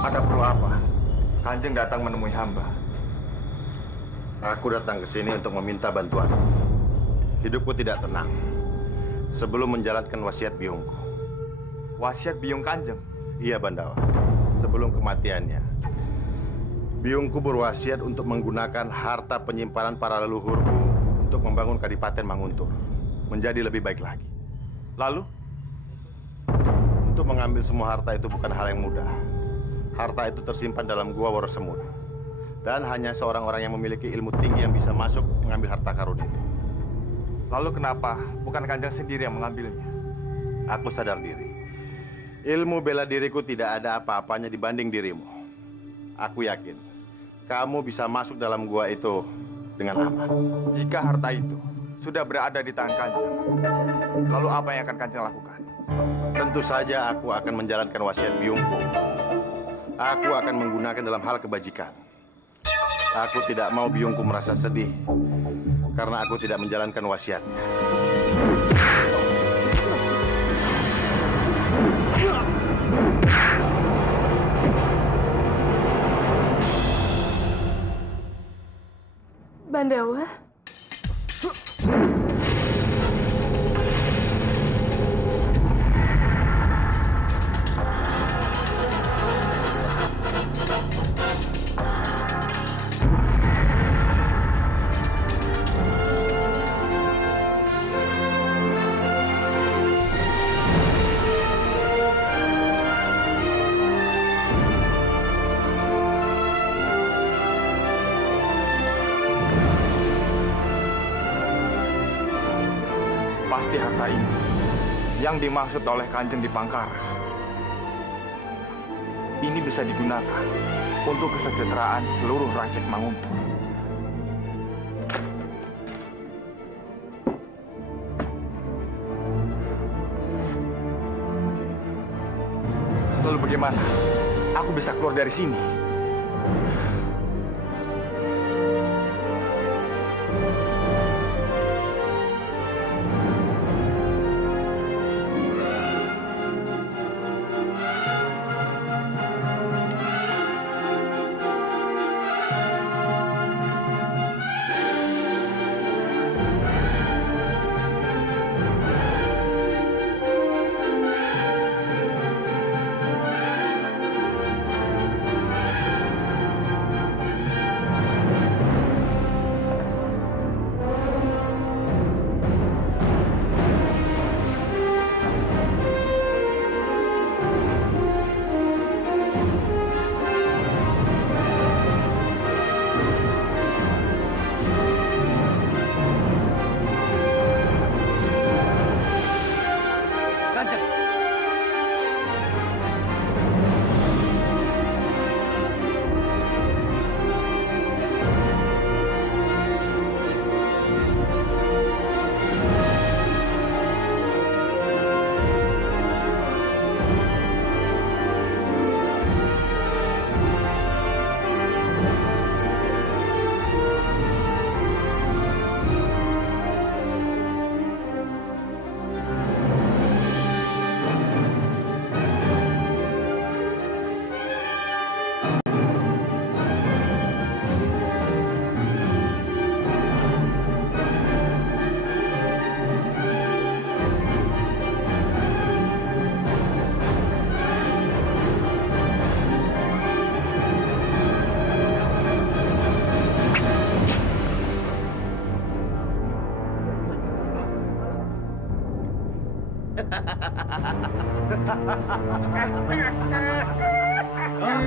Ada perlu apa? Kanjeng datang menemui hamba. Aku datang ke sini untuk meminta bantuan. Hidupku tidak tenang sebelum menjalankan wasiat biungku. Wasiat biung Kanjeng? Iya, Bandawa. Sebelum kematiannya, biungku berwasiat untuk menggunakan harta penyimpanan para leluhurku untuk membangun Kadipaten Manguntur menjadi lebih baik lagi. Lalu? Untuk mengambil semua harta itu bukan hal yang mudah. Harta itu tersimpan dalam gua Wonosemur. Dan hanya seorang orang yang memiliki ilmu tinggi yang bisa masuk mengambil harta karun itu. Lalu kenapa bukan Kanjeng sendiri yang mengambilnya? Aku sadar diri. Ilmu bela diriku tidak ada apa-apanya dibanding dirimu. Aku yakin kamu bisa masuk dalam gua itu dengan aman. Jika harta itu sudah berada di tangan Kanjeng, lalu apa yang akan Kanjeng lakukan? Tentu saja aku akan menjalankan wasiat biungku. Aku akan menggunakan dalam hal kebajikan. Aku tidak mau biungku merasa sedih karena aku tidak menjalankan wasiatnya. Bandawa? Pasti harta ini yang dimaksud oleh Kanjeng di Pangkara. Ini bisa digunakan untuk kesejahteraan seluruh rakyat Manguntur. Lalu bagaimana? Aku bisa keluar dari sini.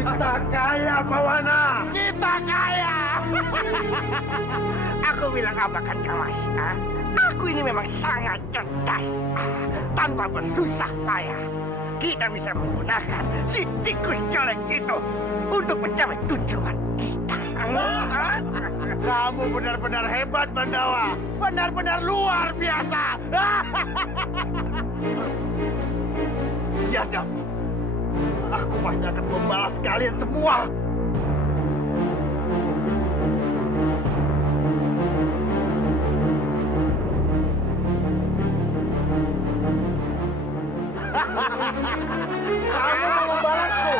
Kita kaya, Bawana. Kita kaya. Aku bilang apa kan, kawas? Aku ini memang sangat cerdas. Tanpa bersusah payah, kita bisa menggunakan si tikus jelek itu untuk mencapai tujuan kita. Kamu benar-benar hebat, Bandawa. Benar-benar luar biasa. Ya, Dam. Aku pasti akan membalas kalian semua. Kamu mau membalasku?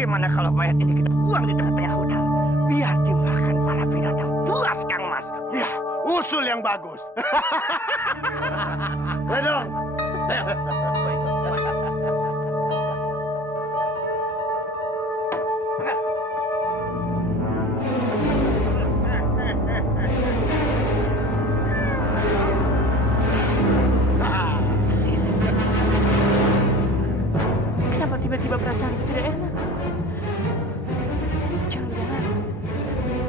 Bagaimana kalau mayat ini kita buang di tengah-tengah hutan? Biar dimakan para binatang buas, Kang Mas. Ya, usul yang bagus. Wedong. Kenapa tiba-tiba perasaanku tidak enak? Jangan-jangan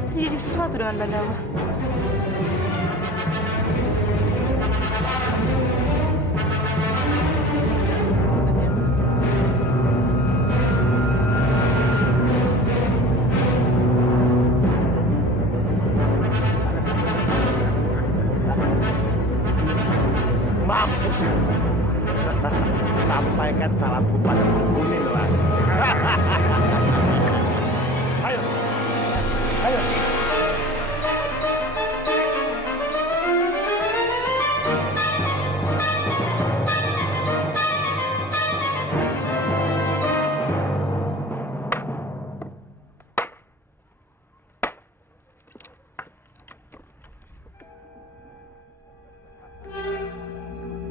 terjadi sesuatu dengan Bandawa. Mampus. Sampaikan salamku pada penghuni lagi. Ayo. Ayo.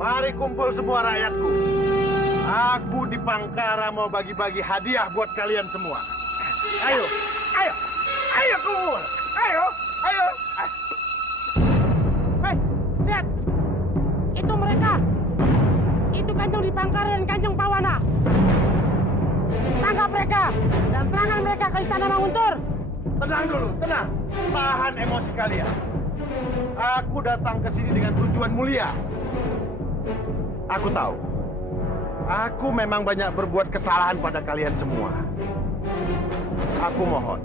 Mari kumpul semua rakyatku. Aku di Pangkara mau bagi-bagi hadiah buat kalian semua. Ayo, ayo, ayo kumpul. Ayo, ayo. Hei, lihat. Itu mereka. Itu Kanjeng di Pangkara dan Kanjeng Pawana. Tangkap mereka dan serangan mereka ke Istana Manguntur. Tenang dulu, tenang. Tahan emosi kalian. Aku datang ke sini dengan tujuan mulia. Aku tahu. Aku memang banyak berbuat kesalahan pada kalian semua. Aku mohon,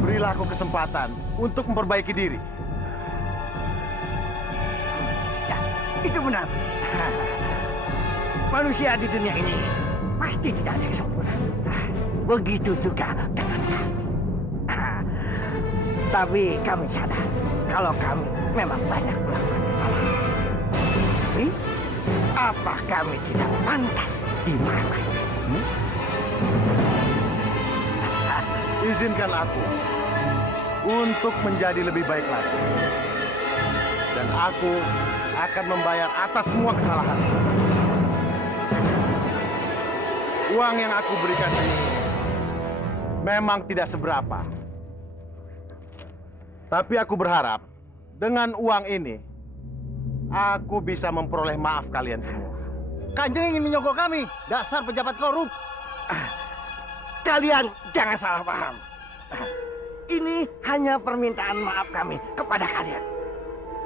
berilah aku kesempatan untuk memperbaiki diri. Ya, itu benar. Manusia di dunia ini pasti tidak ada yang sempurna. Begitu juga dengan kami. Tapi kami sadar kalau kami memang banyak melakukan kesalahan. Tapi apa kami tidak pantas dimaafkan? Izinkan aku untuk menjadi lebih baik lagi. Dan aku akan membayar atas semua kesalahan. Uang yang aku berikan ini memang tidak seberapa. Tapi aku berharap dengan uang ini aku bisa memperoleh maaf kalian semua. Kanjeng ingin menyogok kami, dasar pejabat korup. Kalian jangan salah paham. Ini hanya permintaan maaf kami kepada kalian.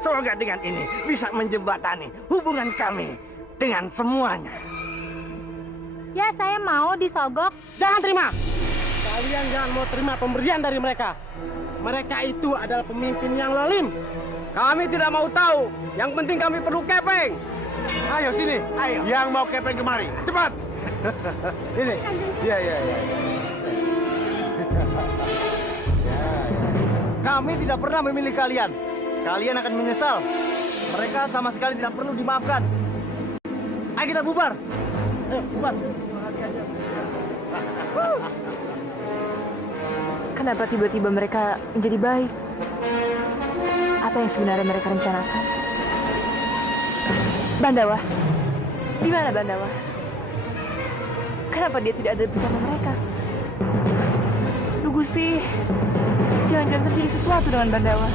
Semoga dengan ini bisa menjembatani hubungan kami dengan semuanya. Ya, saya mau disogok. Jangan terima. Kalian jangan mau terima pemberian dari mereka. Mereka itu adalah pemimpin yang zalim. Kami tidak mau tahu. Yang penting kami perlu kepeng. Ayo sini, Ayo. Yang mau kepeng kemari, cepat. Ini, iya. Kami tidak pernah memilih kalian. Kalian akan menyesal. Mereka sama sekali tidak perlu dimaafkan. Ayo kita bubar. Ayo, bubar. Kenapa tiba-tiba mereka menjadi baik? Apa yang sebenarnya mereka rencanakan? Bandawa, di mana Bandawa? Kenapa dia tidak ada bersama mereka? Duh Gusti, jangan-jangan terjadi sesuatu dengan Bandawa.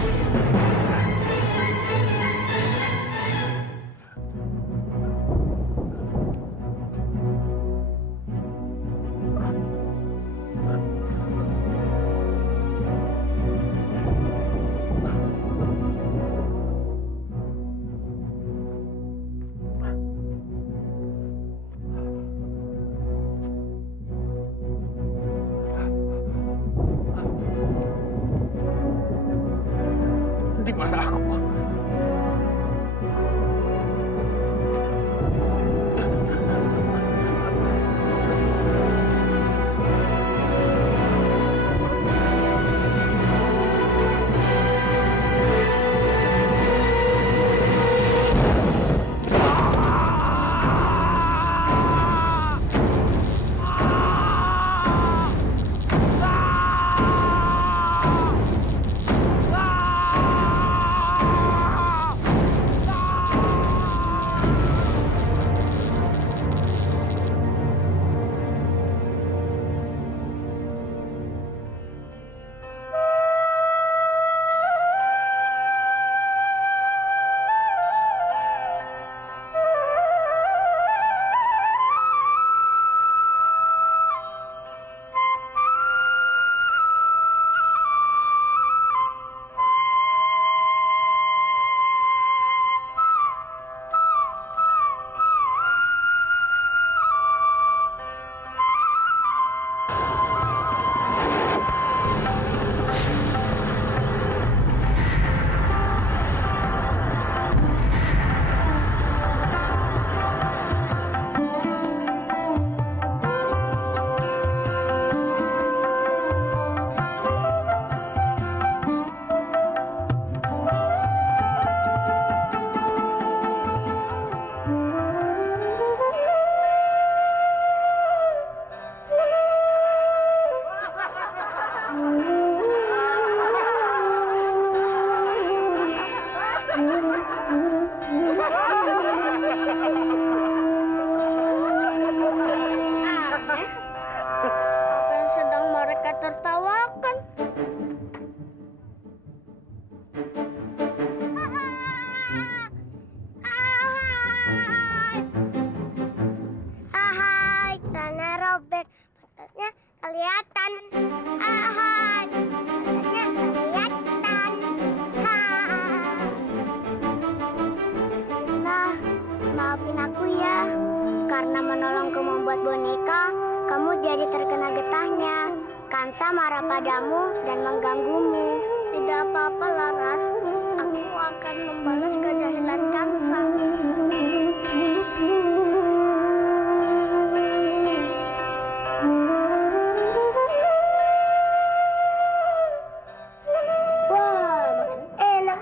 membuat boneka, kamu jadi terkena getahnya. Kansa marah padamu dan mengganggumu. Tidak apa-apa, Laras. Aku akan membalas kejahilan Kansa. Wah, enak.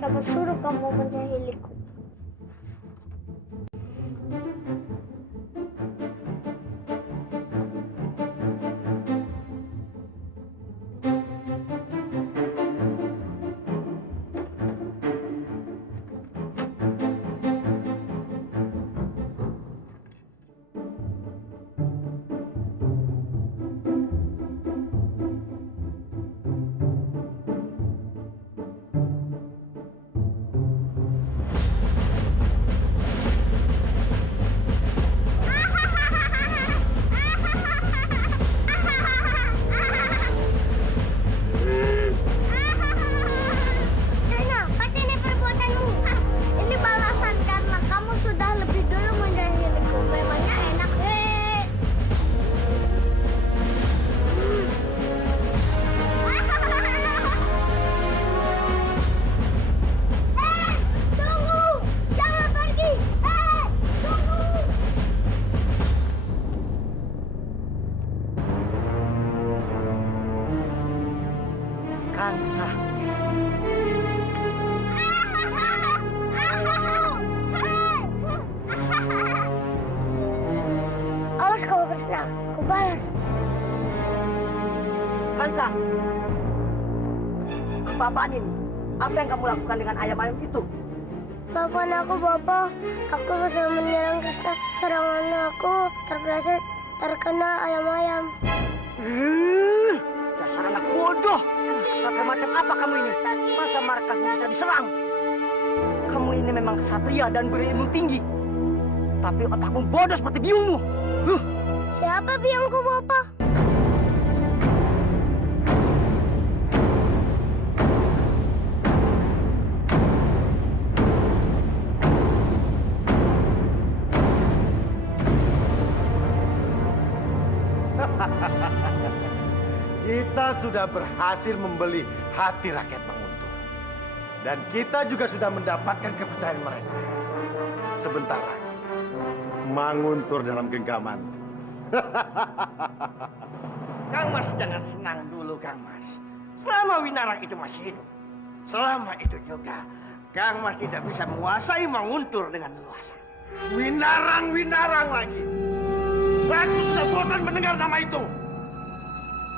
Siapa suruh kamu menjahiliku? Kansa. Awas kamu bersenang, ku balas. Kansa. Apa-apaan ini? Apa yang kamu lakukan dengan ayam-ayam itu? Maafkan aku, Bapak. Aku berusaha menyerang Krishna. Serangan aku terkena ayam-ayam. Dasar anak bodoh. Kesatria macam apa kamu ini? Masa markasnya bisa diserang? Kamu ini memang kesatria dan berilmu tinggi. Tapi otakmu bodoh seperti biungmu. Siapa biangku, Bapak? Kita sudah berhasil membeli hati rakyat Manguntur. Dan kita juga sudah mendapatkan kepercayaan mereka. Sebentar lagi, Manguntur dalam genggaman. Kang Mas jangan senang dulu, Kang Mas. Selama Winarang itu masih hidup, selama itu juga Kang Mas tidak bisa menguasai Manguntur dengan luas. Winarang lagi. Aku sudah bosan mendengar nama itu.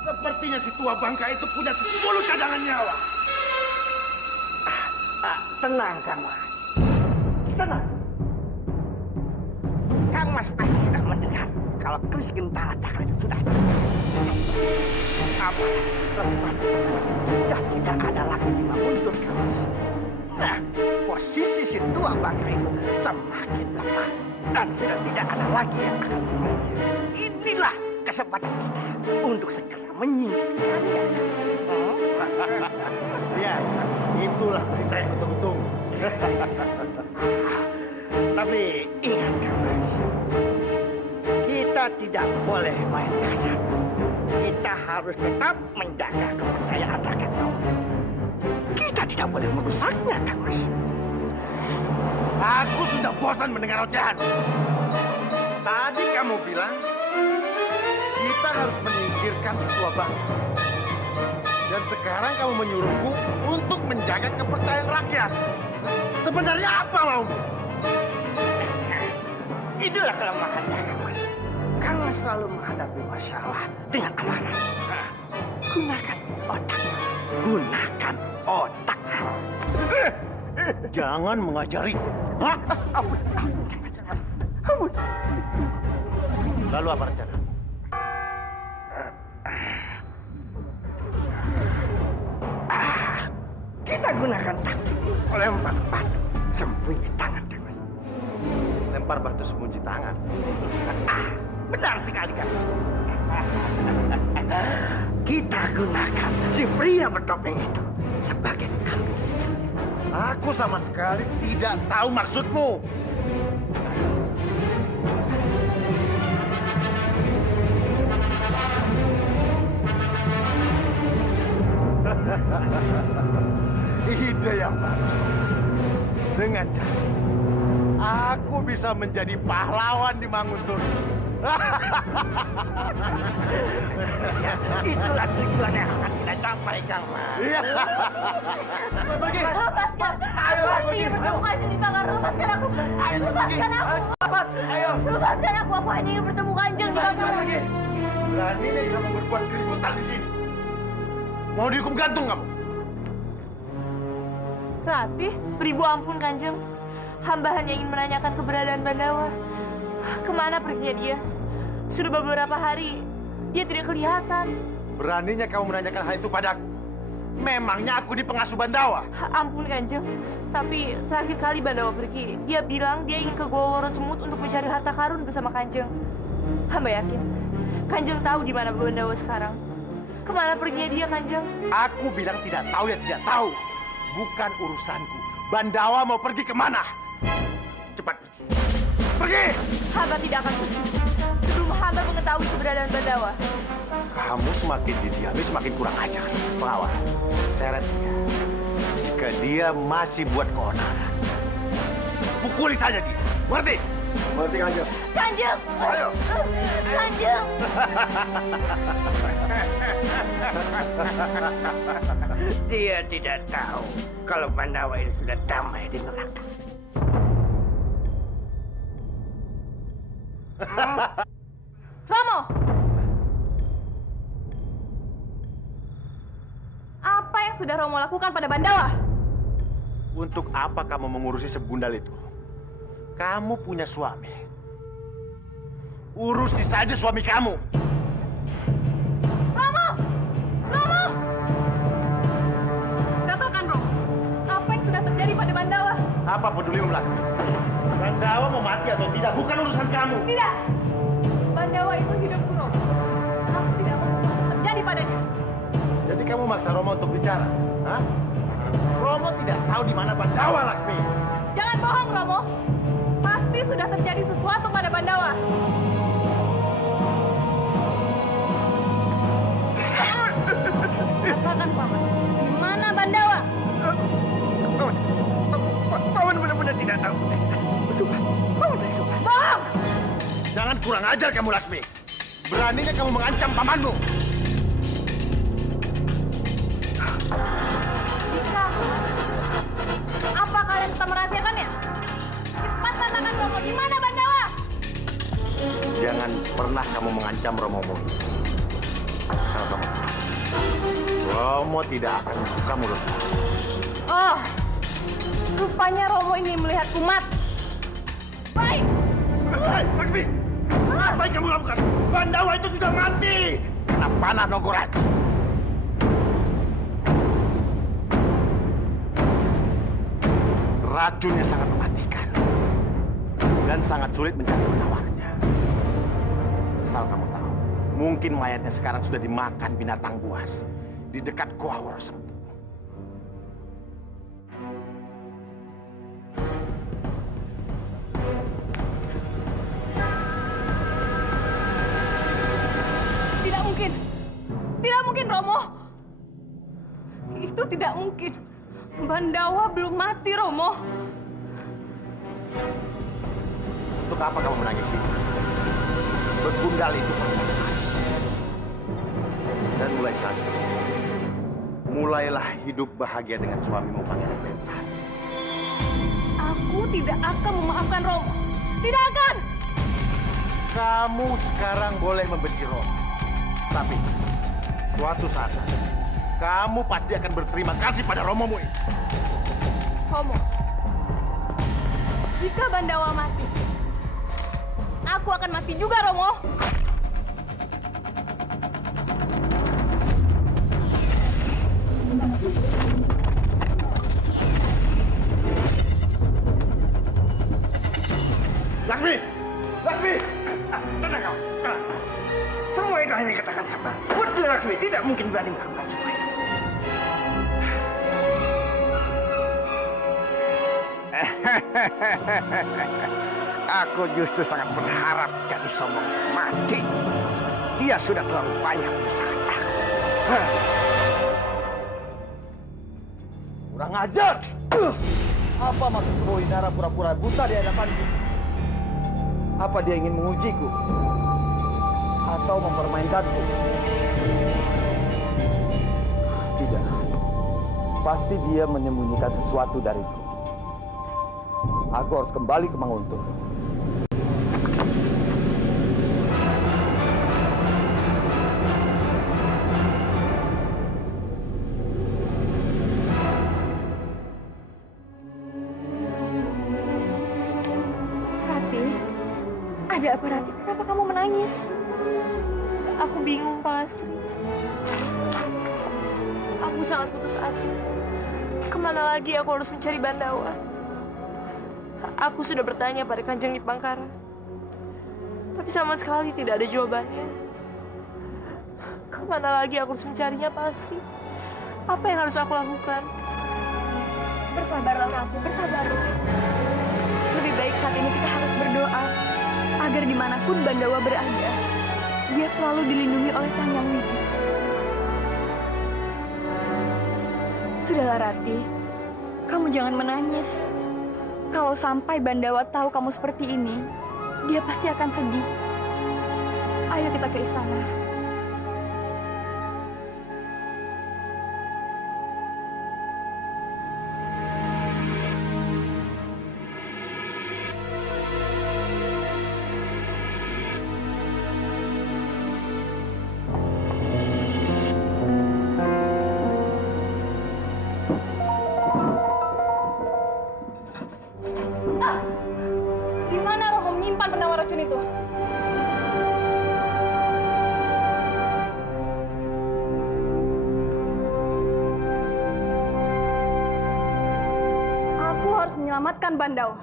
Sepertinya si tua bangka itu punya 10 cadangan nyawa. Tenang, Kang Mas. Tenang. Kang Mas pasti sudah mendengar kalau Kris Gentala Cakra itu sudah ada. Apa? Resmati sudah tidak ada lagi di Manguntur, Kang Mas. Nah, posisi si tua bangka itu semakin lemah. Dan sudah tidak ada lagi yang akan menolongnya. Inilah kesempatan kita untuk segera menyingkirkannya. Ya, itulah berita yang kutunggu-tunggu. Tapi ingat, Kang Mas, Kita tidak boleh main kasar. Kita harus tetap menjaga kepercayaan rakyat Mauntu. Kita tidak boleh merusaknya, Kang Mas. Aku sudah bosan mendengar ocehan. Tadi kamu bilang kita harus menyingkirkan setua bangsa. Dan sekarang kamu menyuruhku untuk menjaga kepercayaan rakyat. Sebenarnya apa maumu? Itulah kelemahannya, Kang Mas. Kang Mas selalu menghadapi masalah dengan amanah. Gunakan otak. Gunakan otak. Jangan mengajariku. Hah? Lalu apa rencana? Kita gunakan taktik lempar batu sembunyi tangan, Kang Mas. Lempar batu sembunyi tangan. Benar sekali, Kang. Kita gunakan si pria bertopeng itu sebagai kambing. Aku sama sekali tidak tahu maksudmu. Ide yang bagus. Dengan cara aku bisa menjadi pahlawan di Manguntur. Itulah tujuan yang akan kita capai, Kang Mas. Lepaskan! Aku ingin bertemu Kanjeng di Banggar. Lepaskan aku! Lepaskan aku! Lepaskan aku! Aku hanya ingin bertemu Kanjeng di Banggar. Beraninya kamu berbuat keributan di sini. Mau dihukum gantung kamu? Ratih, beribu ampun Kanjeng. Hamba hanya ingin menanyakan keberadaan Bandawa. Kemana perginya dia? Sudah beberapa hari dia tidak kelihatan. Beraninya kamu menanyakan hal itu padaku. Memangnya aku di pengasuh Bandawa? Ampun Kanjeng, tapi terakhir kali Bandawa pergi, dia bilang dia ingin ke Goa Woro Semut untuk mencari harta karun bersama Kanjeng. Hamba yakin Kanjeng tahu di mana Bandawa sekarang. Kemana perginya dia, Kanjeng? Aku bilang tidak tahu ya tidak tahu. Bukan urusanku. Bandawa mau pergi kemana? Cepat pergi. Pergi! Hamba tidak akan pergi sebelum hamba mengetahui keberadaan Bandawa. Kamu semakin didiami semakin kurang ajar. Pengawal, seret dia. Jika dia masih buat keonaran, pukuli saja dia. Mengerti? Mengerti, Kanjeng? Kanjeng! Ayo! Kanjeng! Dia tidak tahu kalau Bandawa ini sudah damai di neraka. Romo! Apa yang sudah Romo lakukan pada Bandawa? Untuk apa kamu mengurusi segundal itu? Kamu punya suami. Urusi saja suami kamu. Romo! Romo! Katakan, Romo. Apa yang sudah terjadi pada Bandawa? Apa pedulimu, Lasmi? Bandawa mau mati atau tidak bukan urusan kamu. Tidak! Bandawa itu hidupku, Romo. Aku tidak mau sesuatu terjadi padanya. Jadi kamu maksa Romo untuk bicara? Hah? Romo tidak tahu di mana Bandawa, Lasmi. Jangan bohong, Romo. Pasti sudah terjadi sesuatu pada Bandawa. Katakan, Paman. Di mana Bandawa? Paman benar-benar tidak tahu. Bersumpah. Paman bersumpah. Bohong! Jangan kurang ajar kamu, Lasmi. Beraninya kamu mengancam pamanmu. Bisa. Apa kalian tetap merahasiakannya? Cepat katakan, Romo. Di mana Bandawa? Jangan pernah kamu mengancam Romomu. Asal kamu tahu, Romo tidak akan membuka mulutmu. Oh, rupanya Romo ingin melihatku mati. Baik. Hei, Lasmi! Apa yang kamu lakukan? Bandawa itu sudah mati! Kena panah Nogoraj. Racunnya sangat mematikan. Dan sangat sulit mencari penawarnya. Asal kamu tahu, mungkin mayatnya sekarang sudah dimakan binatang buas di dekat Goa Woro Semut. Romo. Itu tidak mungkin. Bandawa belum mati, Romo. Untuk apa kamu menangis ini? Begundal itu panas sekali. Dan mulai saat itu, mulailah hidup bahagia dengan suamimu, Pangeran Bentar. Aku tidak akan memaafkan Romo. Tidak akan. Kamu sekarang boleh membenci Romo. Tapi, suatu saat nanti, kamu pasti akan berterima kasih pada Romomu ini. Romo, jika Bandawa mati, aku akan mati juga, Romo. Laksmi! Laksmi! Tenang kau, tenang. Semua itu hanya katakan sabar. Putri Laksmi tidak mungkin berani melakukan semua itu. Aku justru sangat berharap gadis sombong mati. Dia sudah terlalu banyak menyusahkan aku. Kurang ajar! Apa maksud Rohinara pura-pura buta di hadapanku? Apa dia ingin mengujiku? Atau mempermainkanku? Tidak. Pasti dia menyembunyikan sesuatu dariku. Aku harus kembali ke Manguntur. Rati, ada apa Rati? Kenapa kamu menangis? Aku bingung, Palastri. Aku sangat putus asa. Kemana lagi aku harus mencari Bandawa? Aku sudah bertanya pada Kanjeng Nipangkara, tapi sama sekali tidak ada jawabannya. Kemana lagi aku harus mencarinya, Palastri? Apa yang harus aku lakukan? Bersabarlah, Rati, bersabarlah. Lebih baik saat ini kita harus berdoa agar dimanapun Bandawa berada, dia selalu dilindungi oleh Sang Yang Widi. Sudahlah, Rati, kamu jangan menangis. Kalau sampai Bandawa tahu kamu seperti ini, dia pasti akan sedih. Ayo kita ke istana. Di mana Romo menyimpan penawar racun itu? Aku harus menyelamatkan Bandawa.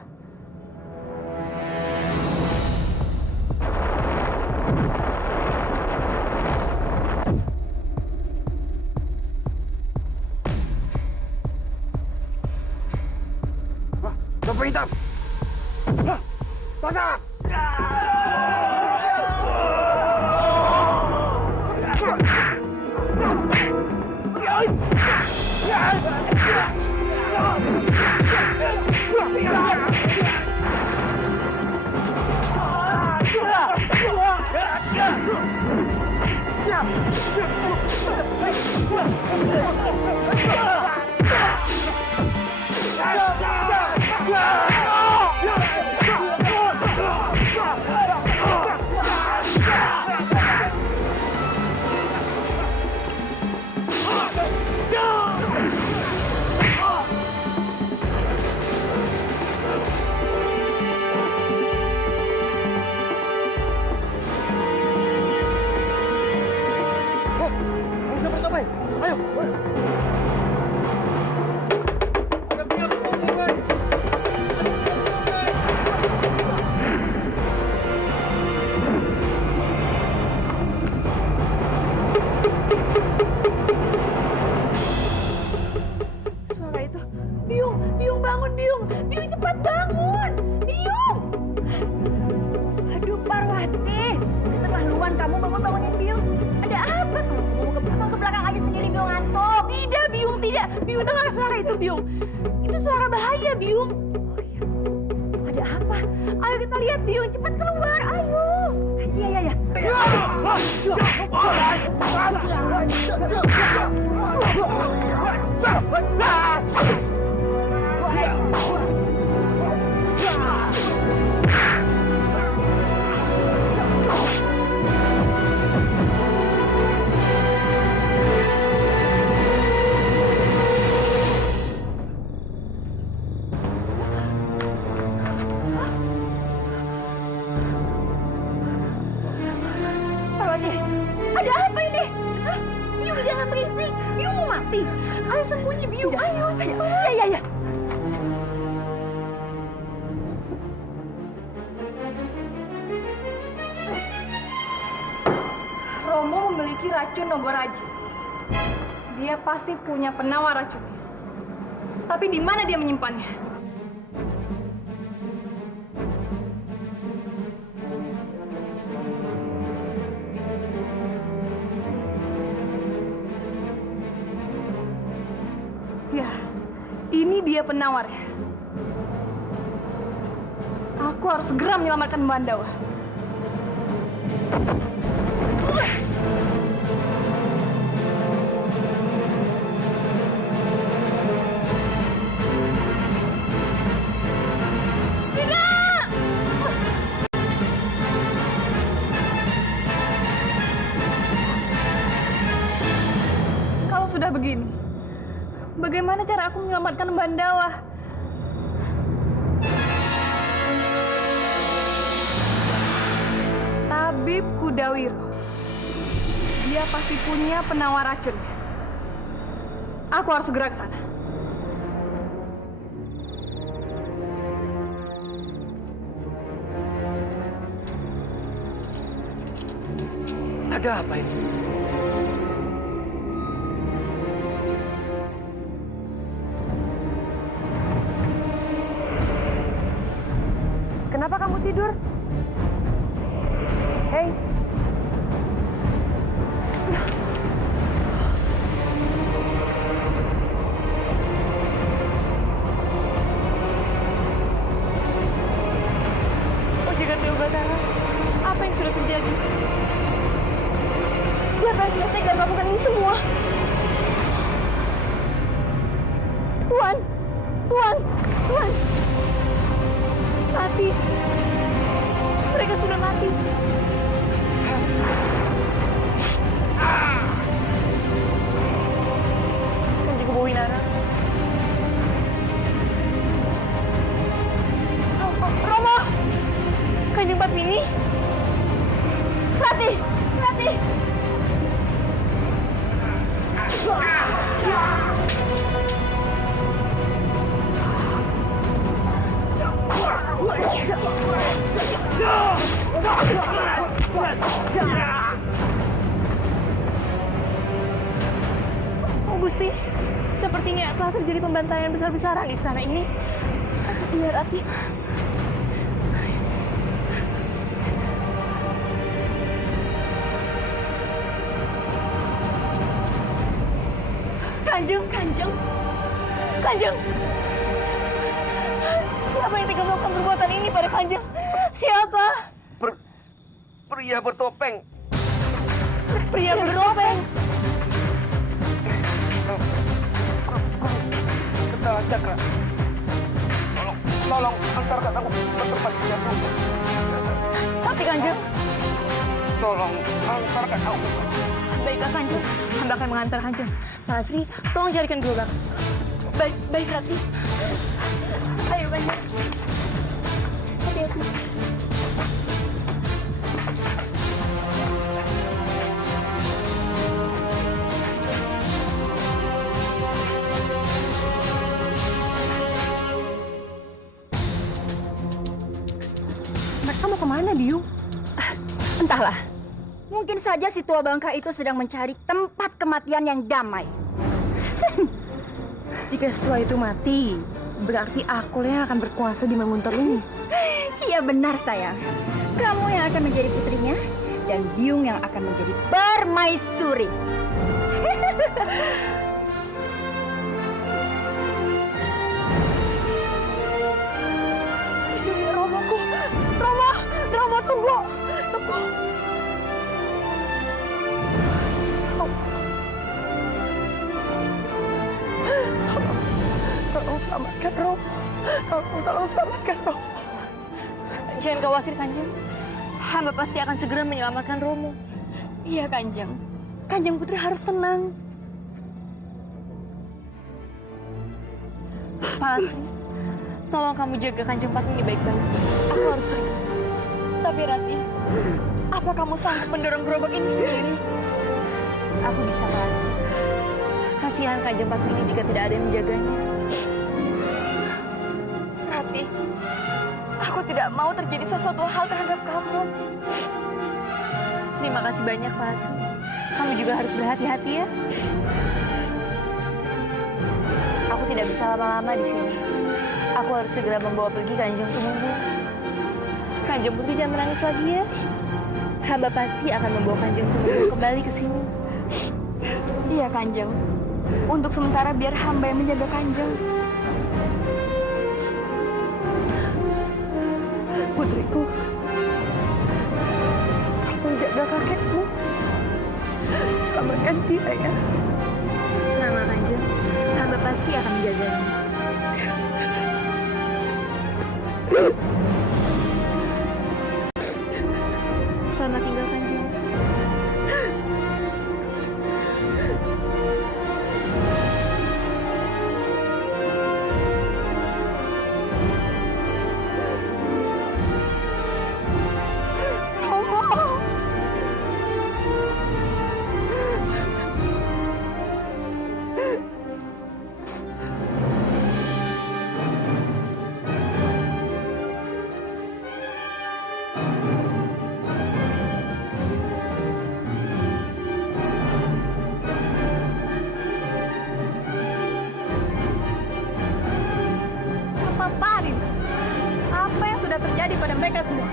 Topi hitam! Tangkap! Suara itu, Biung, Biung bangun, Biung, Biung cepat bangun, Biung. Aduh Parwati, keterlaluan kamu bangun-bangunin Biung. Ada apa? Kamu ke belakang Biung, dengar suara itu, Biung. Itu suara bahaya, Biung. Oh iya. Ada apa? Ayo kita lihat, Biung. Cepat keluar, ayo. Iya. Ada apa ini? Biung, jangan berisik. Biung mau mati. Ayo sembunyi, Biung. Ayo, cepat. Iya. Romo memiliki racun Nogoraji. Dia pasti punya penawar racun. Tapi di mana dia menyimpannya? Ya, ini dia penawarnya. Aku harus segera menyelamatkan Mandawa. Kalau sudah begini, bagaimana cara aku menyelamatkan Mandawa? Tabib Kudawiro. Dia pasti punya penawar racun. Aku harus segera ke sana. Ada apa ini? Kenapa kamu tidur? Hei. Oh, Jagat Dewa Batara, apa yang sudah terjadi? Siapa yang sudah tega melakukan ini semua? Tuan! Mati. Mereka sudah mati. Kanjeng Bowinara. Romo! Kanjeng Padmini. Ratih! Oh, Gusti, sepertinya telah terjadi pembantaian besar-besaran di istana ini. Iya, Rati. Kanjeng. Siapa yang tega melakukan perbuatan ini pada Kanjeng? Siapa? Pria bertopeng. Pria bertopeng. Kurus Betala Cakra. Tolong antarkan aku ke tempat jatuhnya. Tapi Kanjeng. Tolong antarkan aku ke sana. Baiklah Kanjeng, hamba akan mengantar Kanjeng. Pak Asri, tolong carikan gerobak. Baik Rati. Ayo Kanjeng. Hati-hati. Mereka mau kemana, Biung? Entahlah. Mungkin saja si tua bangka itu sedang mencari tempat kematian yang damai. Jika setua itu mati, berarti aku yang akan berkuasa di Manguntor ini. Iya benar sayang. Kamu yang akan menjadi putrinya dan Biung yang akan menjadi permaisuri. Tolong selamatkan Romo. Jangan khawatir Kanjeng. Hamba pasti akan segera menyelamatkan Romo. Iya Kanjeng. Kanjeng Putri harus tenang. Pak Lasri, tolong kamu jaga Kanjeng Patmini baik-baik. Aku harus pergi. Tapi Rati, apa kamu sanggup mendorong gerobak ini sendiri? Aku bisa, Pak Lasri. Kasihan Kanjeng Patmini jika tidak ada yang menjaganya. Rati, aku tidak mau terjadi sesuatu hal terhadap kamu. Terima kasih banyak, Pak Lasri. Kamu juga harus berhati-hati ya. Aku tidak bisa lama-lama di sini. Aku harus segera membawa pergi Kanjeng Tumenggung. Kanjeng Putri jangan menangis lagi ya. Hamba pasti akan membawa Kanjeng Tumenggung kembali ke sini. Iya Kanjeng. Untuk sementara biar hamba yang menjaga Kanjeng. Putriku, kamu jaga kakekmu. Selamatkan dia ya. Tenanglah Kanjeng. Hamba pasti akan menjaganya. Selamat tinggal Kanjeng. Apa yang sudah terjadi pada mereka semua?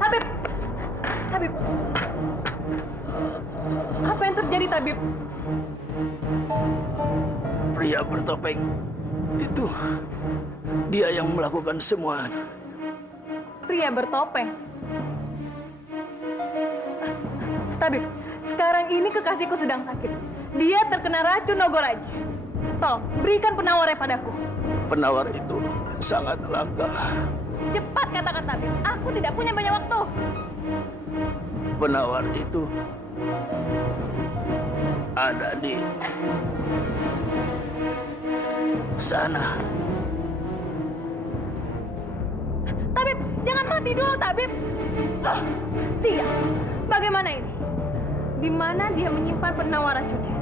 Tabib! Tabib! Apa yang terjadi, Tabib? Pria bertopeng itu, dia yang melakukan semua. Pria bertopeng? Tabib, sekarang ini kekasihku sedang sakit. Dia terkena racun Nogoraji. Tolong, berikan penawarnya padaku. Penawar itu sangat langka. Cepat katakan Tabib, aku tidak punya banyak waktu. Penawar itu ada di sana. Tabib, jangan mati dulu, Tabib. Siap. Bagaimana ini? Di mana dia menyimpan penawar racunnya?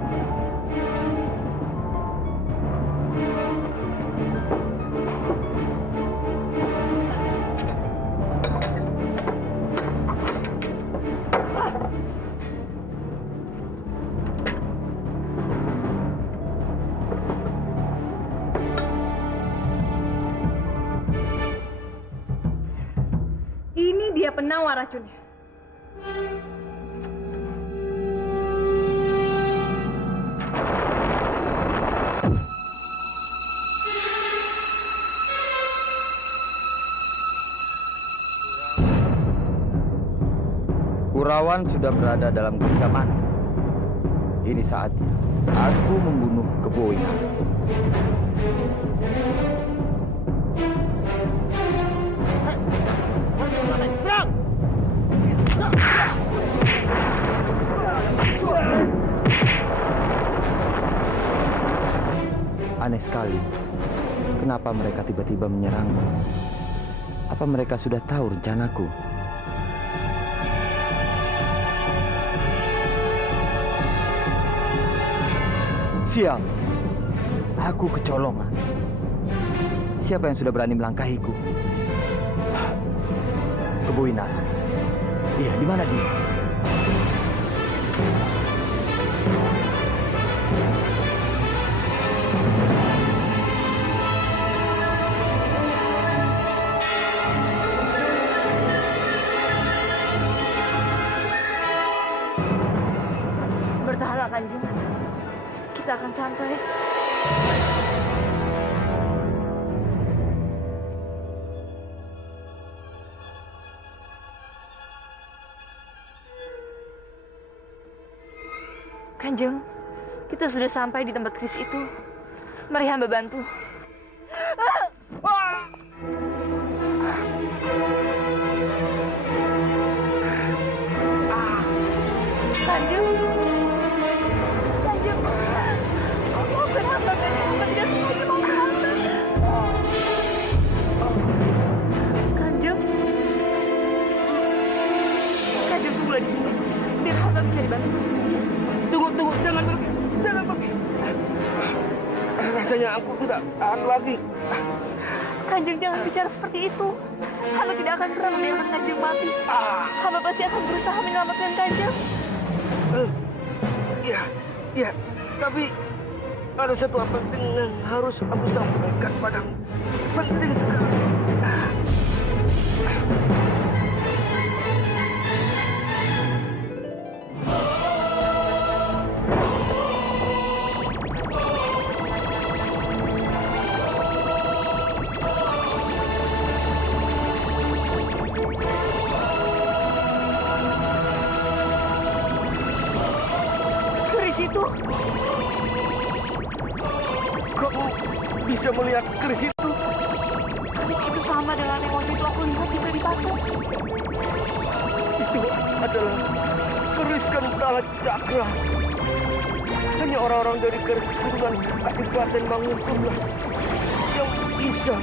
Ini dia penawar racunnya. Kurawan sudah berada dalam genggaman. Ini saatnya aku membunuh Keboinan. Aneh sekali. Kenapa mereka tiba-tiba menyerangku? Apa mereka sudah tahu rencanaku? Sial, aku kecolongan. Siapa yang sudah berani melangkahiku? Keboinan. Iya, di mana dia? Bertahanlah, Kanjeng. Kita akan sampai. Kanjeng, Kita sudah sampai di tempat keris itu. Mari hamba bantu. Kanjeng. Kanjeng. Maafkan hamba, Kanjeng. Hamba tidak sengaja, maafkan hamba. Kanjeng. Kanjeng, tunggulah di sini. Biar hamba mencari bantuan. Tunggu, jangan pergi. Jangan pergi. Rasanya aku tidak tahan lagi. Kanjeng, jangan bicara seperti itu. Hamba tidak akan pernah membiarkan Kanjeng mati. Hamba pasti akan berusaha menyelamatkan Kanjeng. Iya. Tapi ada satu hal penting yang harus aku sampaikan padamu. Penting sekali. Keris itu. Kamu bisa melihat keris itu? Keris itu sama dengan yang waktu itu aku lihat di patung. Itu adalah keris Kentala Cakra. Hanya orang-orang dari keris keturunan Kadipaten Manguntunlah yang bisa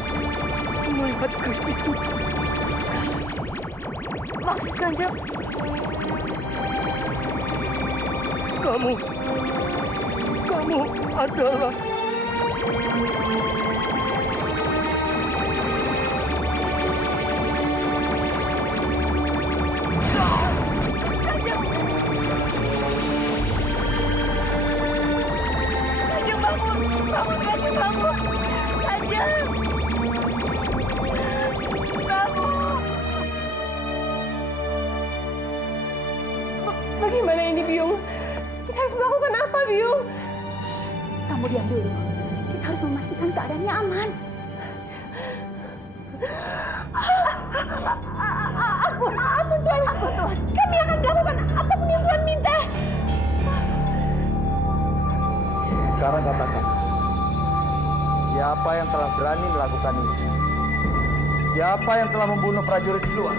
melihat keris itu. Maksud Kanjeng? Kamu adalah Kanjeng, bangun! Bangun, Kanjeng, bangun! Kanjeng! Bangun! Bagaimana ini, Biung? Kita harus melakukan apa, Biung? Kamu diam dulu. Kita harus memastikan keadaannya aman. Ampun Tuhan. Kami akan melakukan apapun yang Tuhan minta. Sekarang katakan, siapa yang telah berani melakukan ini? Siapa yang telah membunuh prajurit di luar?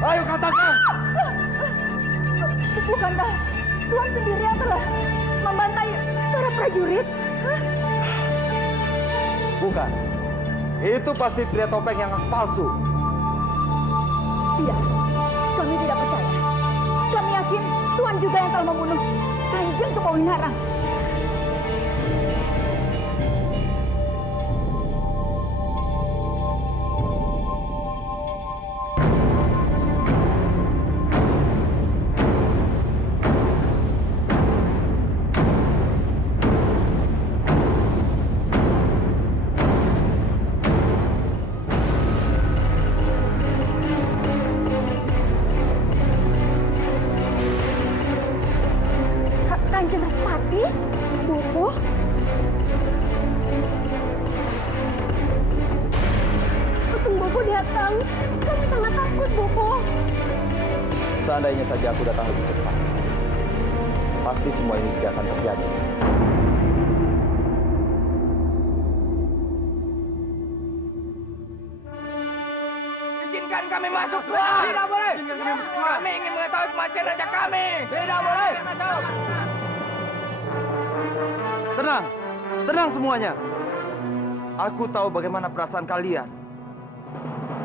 Ayo katakan! Bukankah Tuhan sendiri yang telah membantai para prajurit? Bukan. Itu pasti pria topeng yang palsu. Tidak. Kami tidak percaya. Kami yakin Tuhan juga yang telah membunuh Kanjeng Kepawinarang. Kanjeng Respati? Bopo? Untung Bopo datang. Kami sangat takut, Bopo. Seandainya saja aku datang lebih cepat, pasti semua ini tidak akan terjadi. izinkan kami masuk, Tuhan. Tidak boleh. Kami ingin mengetahui kematian raja kami. Tidak boleh. Masuk. Tenang semuanya. Aku tahu bagaimana perasaan kalian.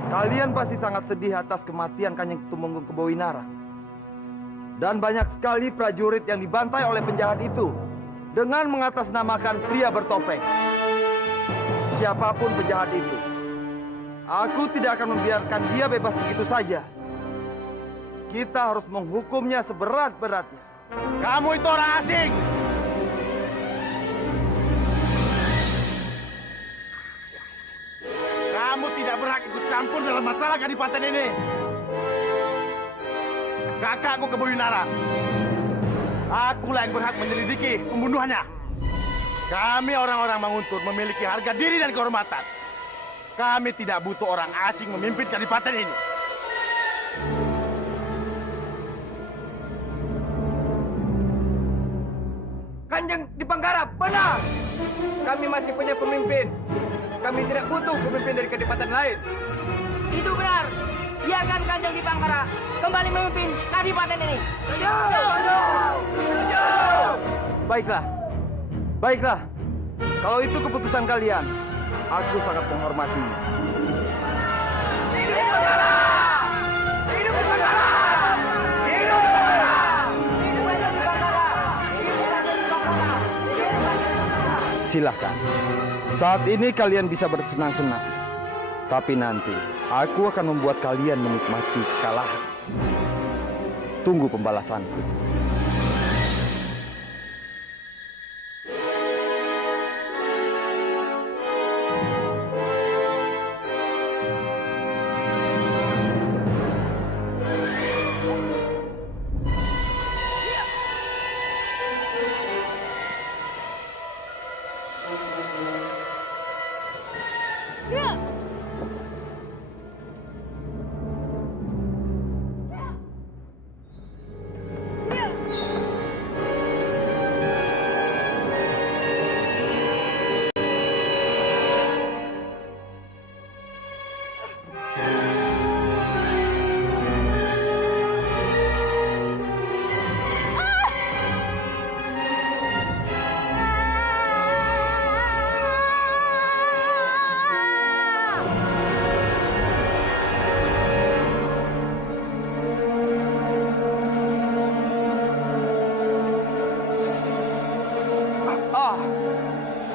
Kalian pasti sangat sedih atas kematian Kanjeng Tumenggung Kebawinarang. Dan banyak sekali prajurit yang dibantai oleh penjahat itu dengan mengatasnamakan pria bertopeng. Siapapun penjahat itu, aku tidak akan membiarkan dia bebas begitu saja. Kita harus menghukumnya seberat-beratnya. Kamu itu orang asing. Kamu tidak berhak ikut campur dalam masalah kadipaten ini. Kakakku Kebawinarang. Akulah yang berhak menyelidiki pembunuhannya. Kami orang-orang Manguntur memiliki harga diri dan kehormatan. Kami tidak butuh orang asing memimpin kadipaten ini. Kanjeng di Pangkara. Benar. Kami masih punya pemimpin. Kami tidak butuh pemimpin dari kedipatan lain. Itu benar. Biarkan Kanjeng di Pangkara kembali memimpin kadipaten ini. Baiklah. Baiklah. Kalau itu keputusan kalian, aku sangat menghormatinya. Silahkan. Saat ini kalian bisa bersenang-senang. Tapi nanti, aku akan membuat kalian menikmati kekalahan. Tunggu pembalasanku.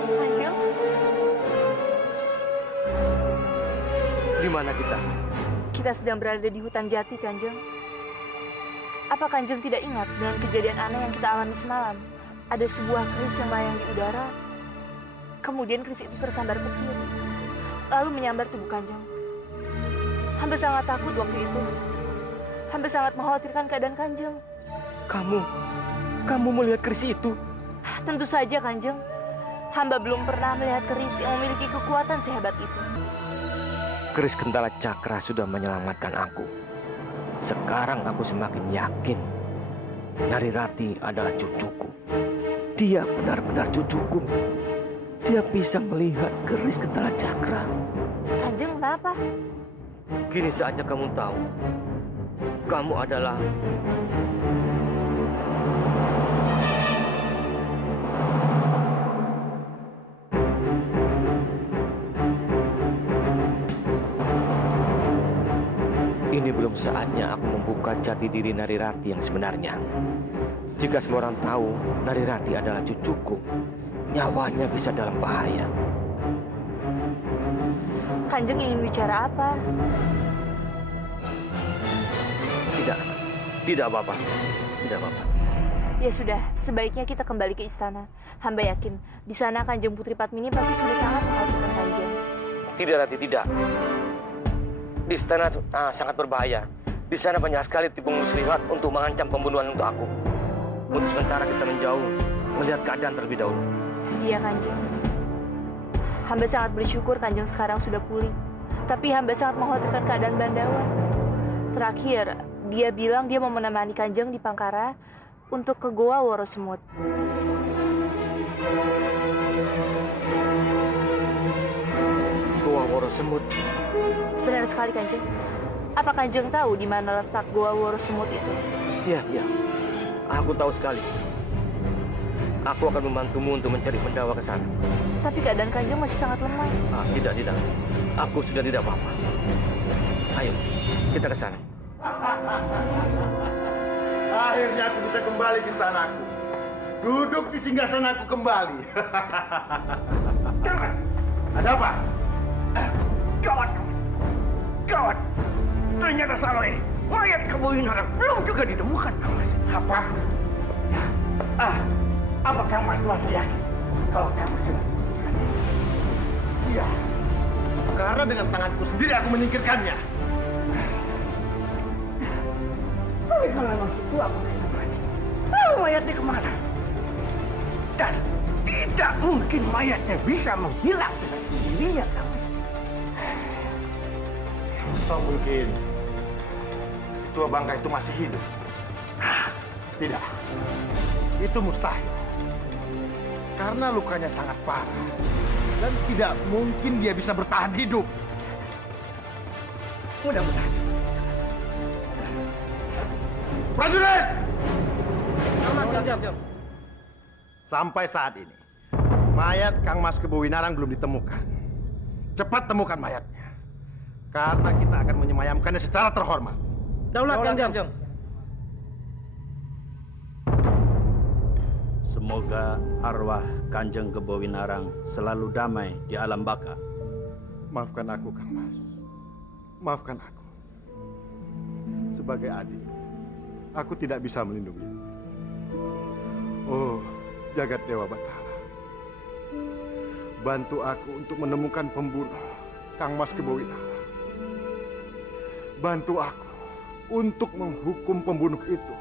Kanjeng, Di mana kita? kita sedang berada di hutan jati, Kanjeng. Apa Kanjeng tidak ingat dengan kejadian aneh yang kita alami semalam? Ada sebuah keris yang melayang di udara. Kemudian keris itu tersambar petir, lalu menyambar tubuh Kanjeng. Hamba sangat takut waktu itu. Hamba sangat mengkhawatirkan keadaan Kanjeng. Kamu melihat keris itu? Tentu saja, Kanjeng. Hamba belum pernah melihat keris yang memiliki kekuatan sehebat itu. Keris Kentala Cakra sudah menyelamatkan aku. Sekarang aku semakin yakin Narirati adalah cucuku. Dia benar-benar cucuku. Dia bisa melihat keris Kentala Cakra. Kanjeng, kenapa? Kini saatnya kamu tahu. Kamu adalah ini belum saatnya aku membuka jati diri Narirati yang sebenarnya. Jika semua orang tahu Narirati adalah cucuku, nyawanya bisa dalam bahaya. Kanjeng ingin bicara apa? Tidak apa-apa. Tidak apa-apa. Ya sudah, sebaiknya kita kembali ke istana. Hamba yakin di sana Kanjeng Putri Padmini pasti sudah sangat mengkhawatirkan Kanjeng. Tidak, Rati, tidak. Di istana sangat berbahaya. Di sana banyak sekali tipu muslihat untuk mengancam pembunuhan untuk aku. Untuk sementara kita menjauh, melihat keadaan terlebih dahulu. Iya, Kanjeng. Hamba sangat bersyukur Kanjeng sekarang sudah pulih. Tapi hamba sangat mengkhawatirkan keadaan Bandawa. Terakhir, dia bilang dia mau menemani Kanjeng di Pangkara untuk ke Goa Worosemut. Goa Worosemut? Benar sekali, Kanjeng. Apa Kanjeng tahu di mana letak Goa Worosemut itu? Iya. Aku tahu sekali. Aku akan membantumu untuk mencari Bandawa ke sana. Tapi keadaan Kanjeng masih sangat lemah. Tidak. Aku sudah tidak apa-apa. Ayo, kita ke sana. Akhirnya aku bisa kembali ke istanaku. Duduk di singgasanaku kembali. Ada apa? Gawat. Ternyata Saleh, mayat Keboinara belum juga ditemukan, Kamas. Apa? Apa Kamas masih yakin kalau Kamas sudah menemukan? Iya. Karena dengan tanganku sendiri aku menyingkirkannya. Tapi kalau memang itu apa kena mati? Lalu mayatnya kemana? Dan tidak mungkin mayatnya bisa menghilang dengan sendirinya, Kamas. Atau mungkin tua bangka itu masih hidup. Tidak. Itu mustahil. karena lukanya sangat parah dan tidak mungkin dia bisa bertahan hidup. Mudah-mudahan. Prajurit! Sampai saat ini, mayat Kang Mas Kebowinarang belum ditemukan. Cepat temukan mayatnya, karena kita akan menyemayamkannya secara terhormat. Daulat Kanjeng. Semoga arwah Kanjeng Kebowinarang selalu damai di alam baka. Maafkan aku, Kang Mas. Maafkan aku. Sebagai adik, aku tidak bisa melindungi. Oh, Jagat Dewa Batara, bantu aku untuk menemukan pembunuh Kang Mas Kebowinarang. Bantu aku untuk menghukum pembunuh itu.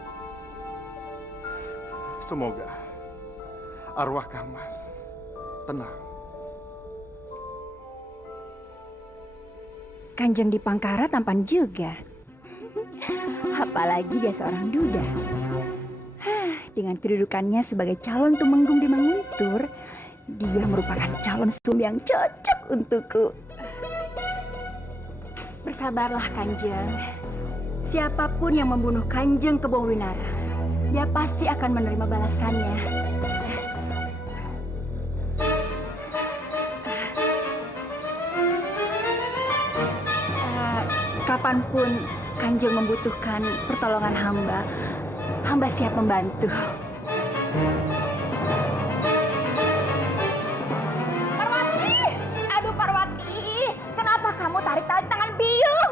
Semoga arwah Kang Mas tenang. Kanjeng Dipangkara tampan juga. Apalagi dia seorang duda. Dengan kedudukannya sebagai calon tumenggung di Manguntur, dia merupakan calon suami yang cocok untukku. Bersabarlah Kanjeng. Siapapun yang membunuh Kanjeng Kebowinarang, dia pasti akan menerima balasannya. Kapanpun Kanjeng membutuhkan pertolongan hamba siap membantu. Parwati! Aduh Parwati, kenapa kamu tarik-tarik tangan Biung?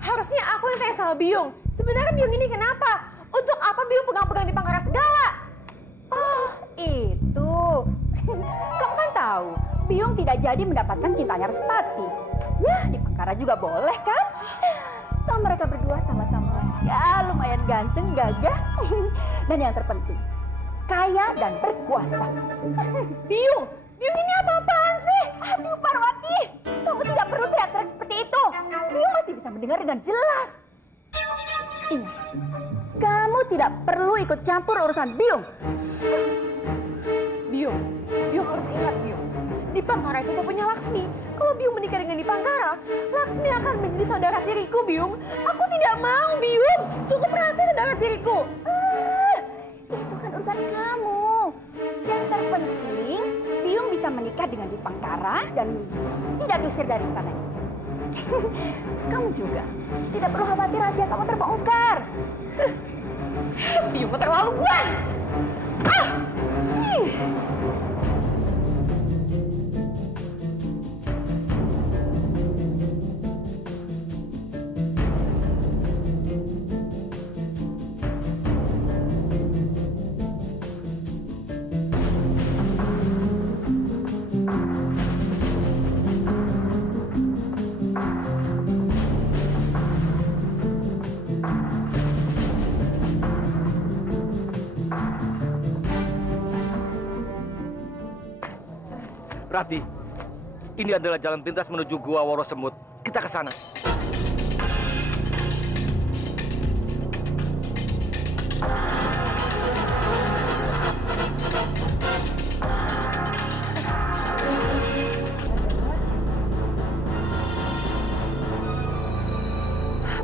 Harusnya aku yang tanya sama Biung. Sebenarnya Biung ini kenapa? Untuk apa Biung pegang-pegang Dipangkara segala? Oh, itu. Kamu kan tahu, Biung tidak jadi mendapatkan cintanya Respati. Ya, Dipangkara juga boleh kan? Toh mereka berdua sama-sama ya lumayan ganteng, gagah, dan yang terpenting kaya dan berkuasa. Biung ini apa-apaan sih? Aduh Parwati, kamu tidak perlu teriak-teriak seperti itu. Biung masih bisa mendengar dengan jelas. Ingat, kamu tidak perlu ikut campur urusan Biung. Biung harus ingat Biung. Dipangkara itu bapaknya Laksmi. Kalau Biung menikah dengan Dipangkara, Laksmi akan menjadi saudara tiriku, Biung. Aku tidak mau, Biung. Cukup Rati saudara tiriku. Itu kan urusan kamu. Yang terpenting, Biung bisa menikah dengan Dipangkara dan tidak diusir dari istana ini. Kamu juga tidak perlu khawatir rahasia kamu terbongkar. Biung keterlaluan. Rati, ini adalah jalan pintas menuju Gua Woro Semut. Kita ke sana.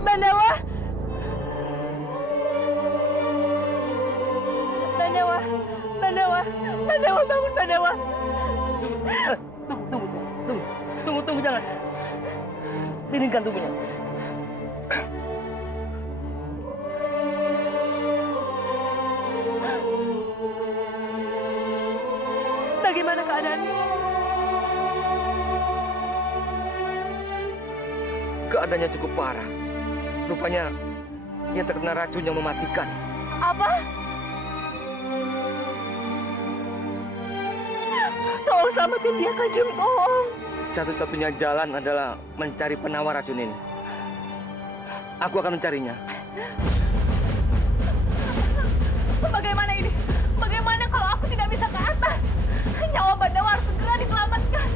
Bandawa, bangun Bandawa. Tunggu, jangan. Dinginkan tubuhnya. Bagaimana keadaannya? Keadaannya cukup parah. Rupanya ia terkena racun yang mematikan. Apa? Tolong selamatkan dia, Kanjeng, tolong. Satu-satunya jalan adalah mencari penawar racun ini. Aku akan mencarinya. Bagaimana ini? Bagaimana kalau aku tidak bisa ke atas? Nyawa Bandawa harus segera diselamatkan.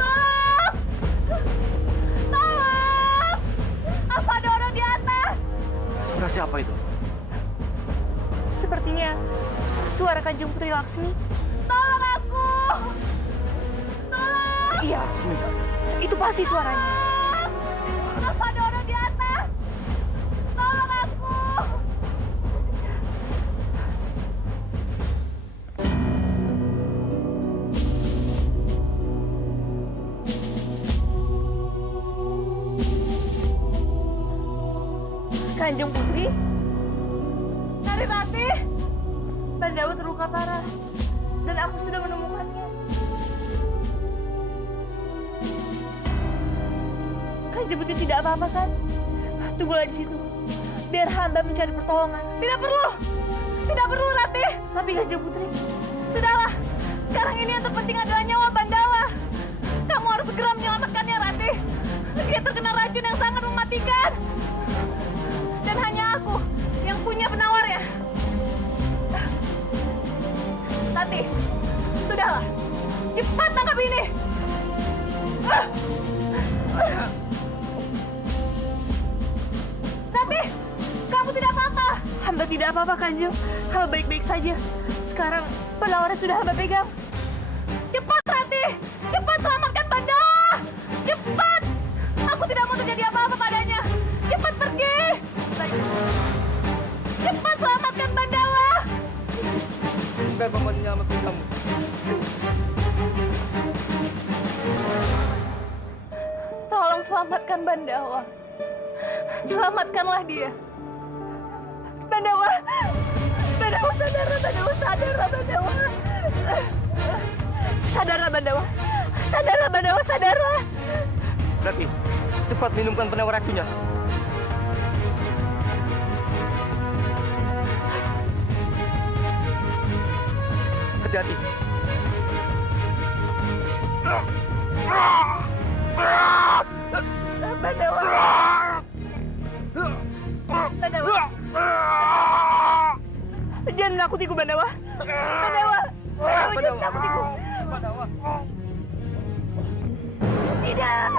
Tolong! Tolong! Apa ada orang di atas? Suara siapa itu? Sepertinya suara Kanjeng Putri Laksmi. Itu pasti suaranya. Kenapa ada orang di atas? Tolong aku! Kanjeng Putri? Nari Rati! Bandawa terluka parah. Dan aku sudah menemukannya. Kanjeng Putri tidak apa-apa kan? Tunggulah di situ. Biar hamba mencari pertolongan. Tidak perlu! Tidak perlu, Rati! Tapi Kanjeng Putri, Sudahlah! Sekarang ini yang terpenting adalah nyawa Bandawa. Kamu harus segera menyelamatkannya, Rati. Dia terkena racun yang sangat mematikan. Dan hanya aku yang punya penawarnya. Rati, sudahlah. Cepat tangkap ini. Rati, kamu tidak apa-apa. hamba tidak apa-apa Kanjeng. Hamba baik-baik saja. Sekarang penawarnya sudah hamba pegang. Cepat, Rati. Cepat selamatkan Bandawa. Cepat. Aku tidak mau terjadi apa-apa padanya. Cepat pergi. Cepat selamatkan Bandawa. Biar paman menyelamatkan kamu. Tolong selamatkan Bandawa. Selamatkanlah dia. Bandawa. Bandawa sadarlah, Bandawa sadarlah, Bandawa. Sadarlah Bandawa. Sadarlah Bandawa, sadarlah. Rati, cepat minumkan penawar racunnya. Hati-hati. Bandawa. Bandawa. Jangan menakutiku Bandawa. Bandawa. Bandawa, jangan menakutiku. Tidak.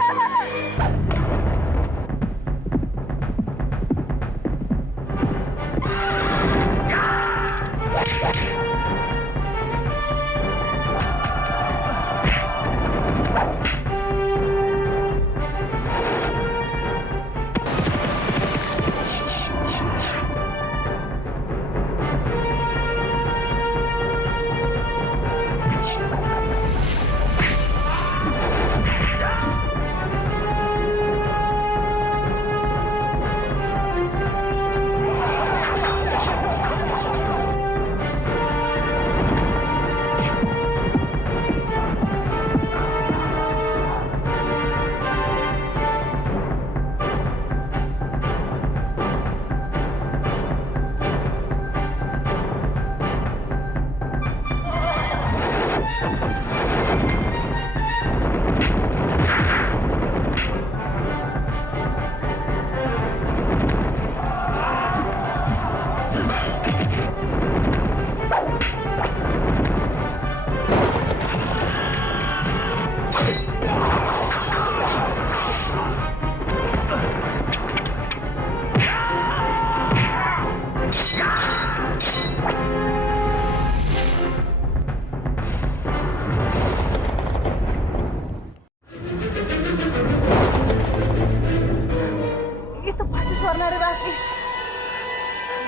Itu pasti suara Nari Rati.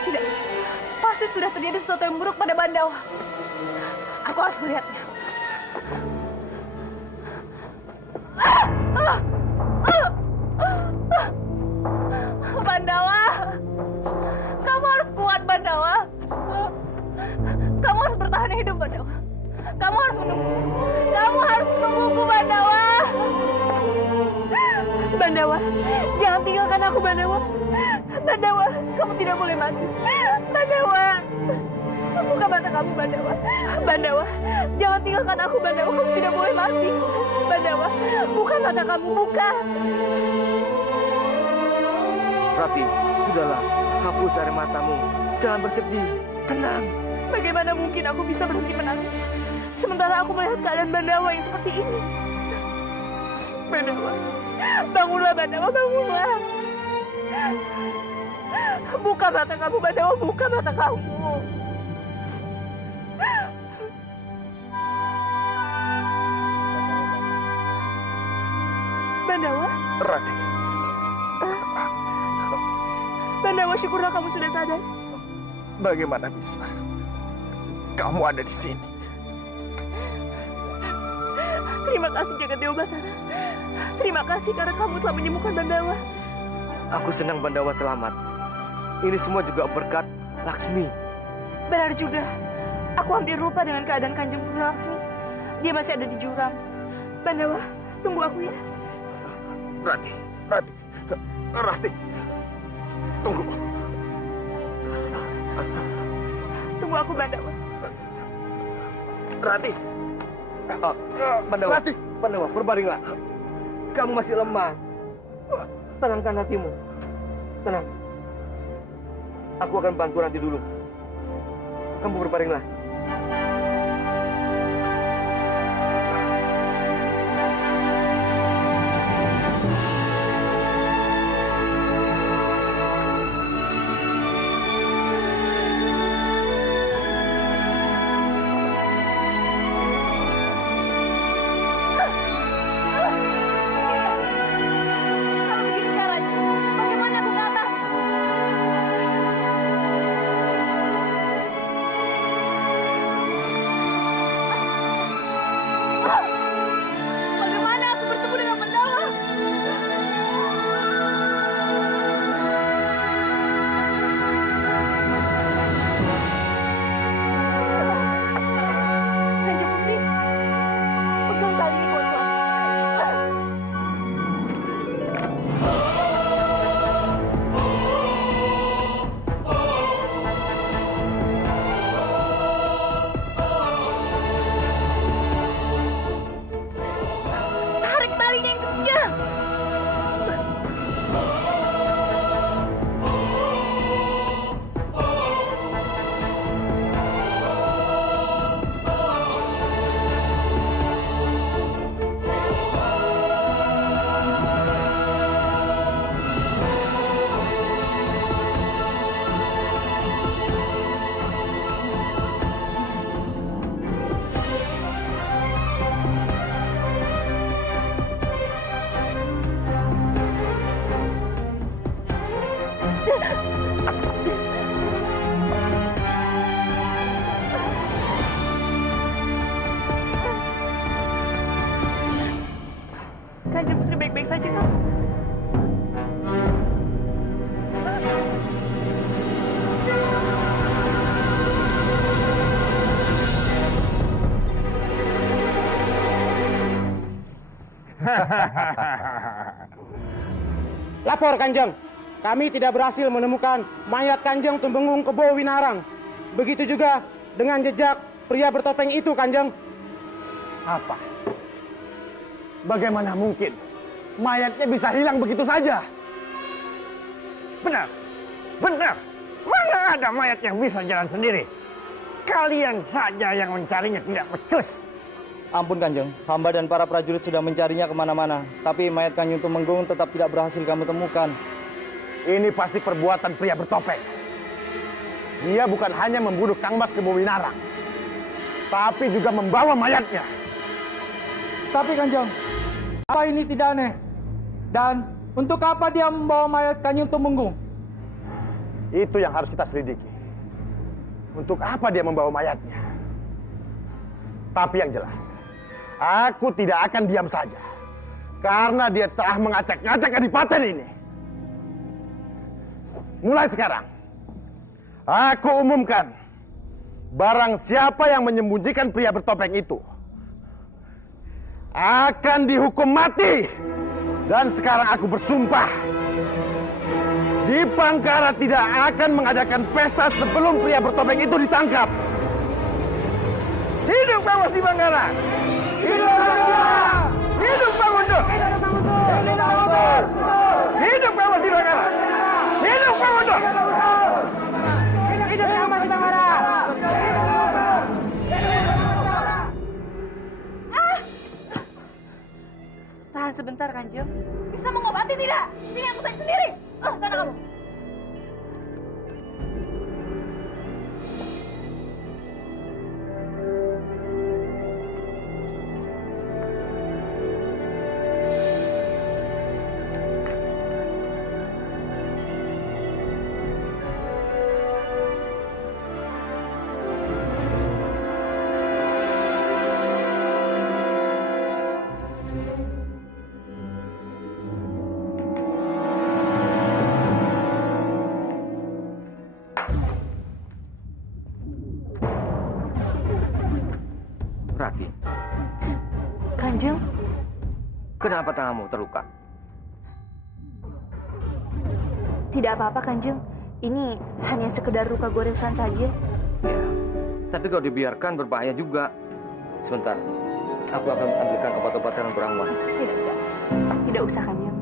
Tidak, pasti sudah terjadi sesuatu yang buruk pada Bandawa. Aku harus melihatnya. Bandawa, kamu harus kuat, Bandawa. Kamu harus bertahan hidup, Bandawa. Kamu harus menunggu. Kamu harus menungguku, Bandawa. Bandawa, jangan tinggalkan aku Bandawa. Bandawa, kamu tidak boleh mati. Bandawa, buka mata kamu Bandawa. Bandawa, jangan tinggalkan aku Bandawa. Kamu tidak boleh mati. Bandawa, buka mata kamu, buka. Rati, sudahlah. Hapus air matamu. Jangan bersedih. Tenang. Bagaimana mungkin aku bisa berhenti menangis sementara aku melihat keadaan Bandawa yang seperti ini? Bandawa, bangunlah Bandawa, bangunlah. Buka mata kamu Bandawa, buka mata kamu. Bandawa? Rati. Bandawa, syukurlah kamu sudah sadar. Bagaimana bisa kamu ada di sini? Terima kasih Jagat Dewa Batara. Terima kasih karena kamu telah menyembuhkan Bandawa. Aku senang Bandawa selamat. Ini semua juga berkat Laksmi. Benar juga. Aku hampir lupa dengan keadaan Kanjeng Putri Laksmi. Dia masih ada di jurang. Bandawa, tunggu aku ya. Rati, tunggu. Tunggu aku, Bandawa. Rati. Bandawa, Bandawa, berbaringlah. Kamu masih lemah. Tenangkan hatimu. Tenang. Aku akan bantu nanti dulu. Kamu berbaringlah. Kalau begini caranya, bagaimana aku ke atas? Bagaimana aku bertemu dengan Bandawa? Kanjeng Putri, pegang tali ini kuat-kuat. Tarik talinya yang kencang. Kanjeng Putri baik-baik saja kan? Lapor Kanjeng, kami tidak berhasil menemukan mayat Kanjeng Tumenggung Kebo Winarang. Begitu juga dengan jejak pria bertopeng itu, Kanjeng. Apa? Bagaimana mungkin mayatnya bisa hilang begitu saja? Benar. Mana ada mayat yang bisa jalan sendiri? Kalian saja yang mencarinya tidak becus. Ampun Kanjeng, hamba dan para prajurit sudah mencarinya kemana-mana. Tapi mayat Kanjeng Tumenggung tetap tidak berhasil kami temukan. Ini pasti perbuatan pria bertopeng. Dia bukan hanya membunuh Kang Mas Kebo Winarang, tapi juga membawa mayatnya. Tapi Kanjeng, apa ini tidak aneh? Dan untuk apa dia membawa mayat Kanjeng Tumenggung? Itu yang harus kita selidiki. Untuk apa dia membawa mayatnya? Tapi yang jelas, aku tidak akan diam saja. Karena dia telah mengacak-ngacak kadipaten ini. Mulai sekarang, aku umumkan, barang siapa yang menyembunyikan pria bertopeng itu akan dihukum mati. Dan sekarang aku bersumpah, di Pangkara tidak akan mengadakan pesta sebelum pria bertopeng itu ditangkap. Hidup Bawas di Pangkara! Hidup Pangkara! Hidup Pangundur! Hidup Pangundur! Hidup Bawas di Pangkara! Hidup Pangundur! Hidup Bawas di Pangkara! Tahan sebentar, Kanjeng. Bisa mengobati tidak? Sini aku saja sendiri. Sana kamu. Rati, Kanjeng, kenapa tanganmu terluka? tidak apa-apa Kanjeng. Ini hanya sekedar luka goresan saja. Ya, tapi kalau dibiarkan berbahaya juga. Sebentar, aku akan ambilkan obat-obatan yang beramuan. Tidak. Tidak usah Kanjeng.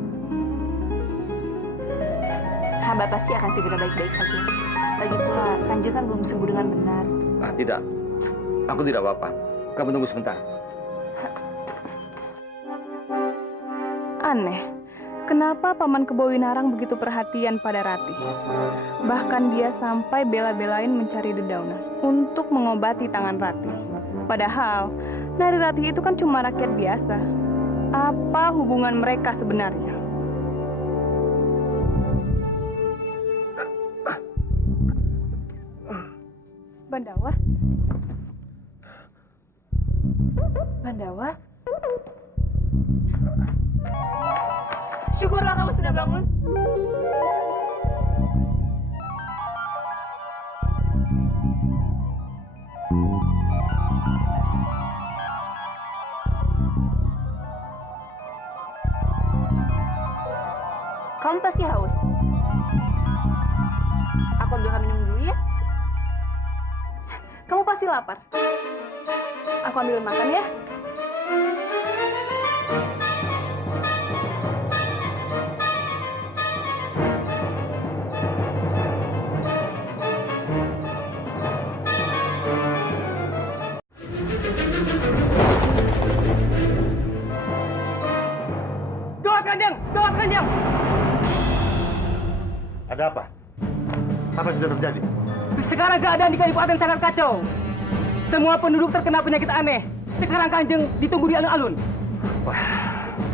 Hamba pasti akan segera baik-baik saja. Lagi pula, Kanjeng kan belum sembuh dengan benar. Ah, tidak. Aku tidak apa-apa. Kamu tunggu sebentar. Aneh, kenapa Paman Kebowinarang begitu perhatian pada Ratih? Bahkan dia sampai bela-belain mencari dedaunan untuk mengobati tangan Ratih. Padahal, Nari Ratih itu kan cuma rakyat biasa. Apa hubungan mereka sebenarnya? Bandawa? Bandawa? Syukurlah kamu sudah bangun. Kamu pasti haus. Aku ambilkan minum dulu ya. Kamu pasti lapar. Aku ambil makan ya. Gawat Kanjeng! Gawat Kanjeng! Ada apa? Apa yang sudah terjadi? Sekarang keadaan di Kadipaten sangat kacau. Semua penduduk terkena penyakit aneh. Sekarang Kanjeng ditunggu di alun-alun.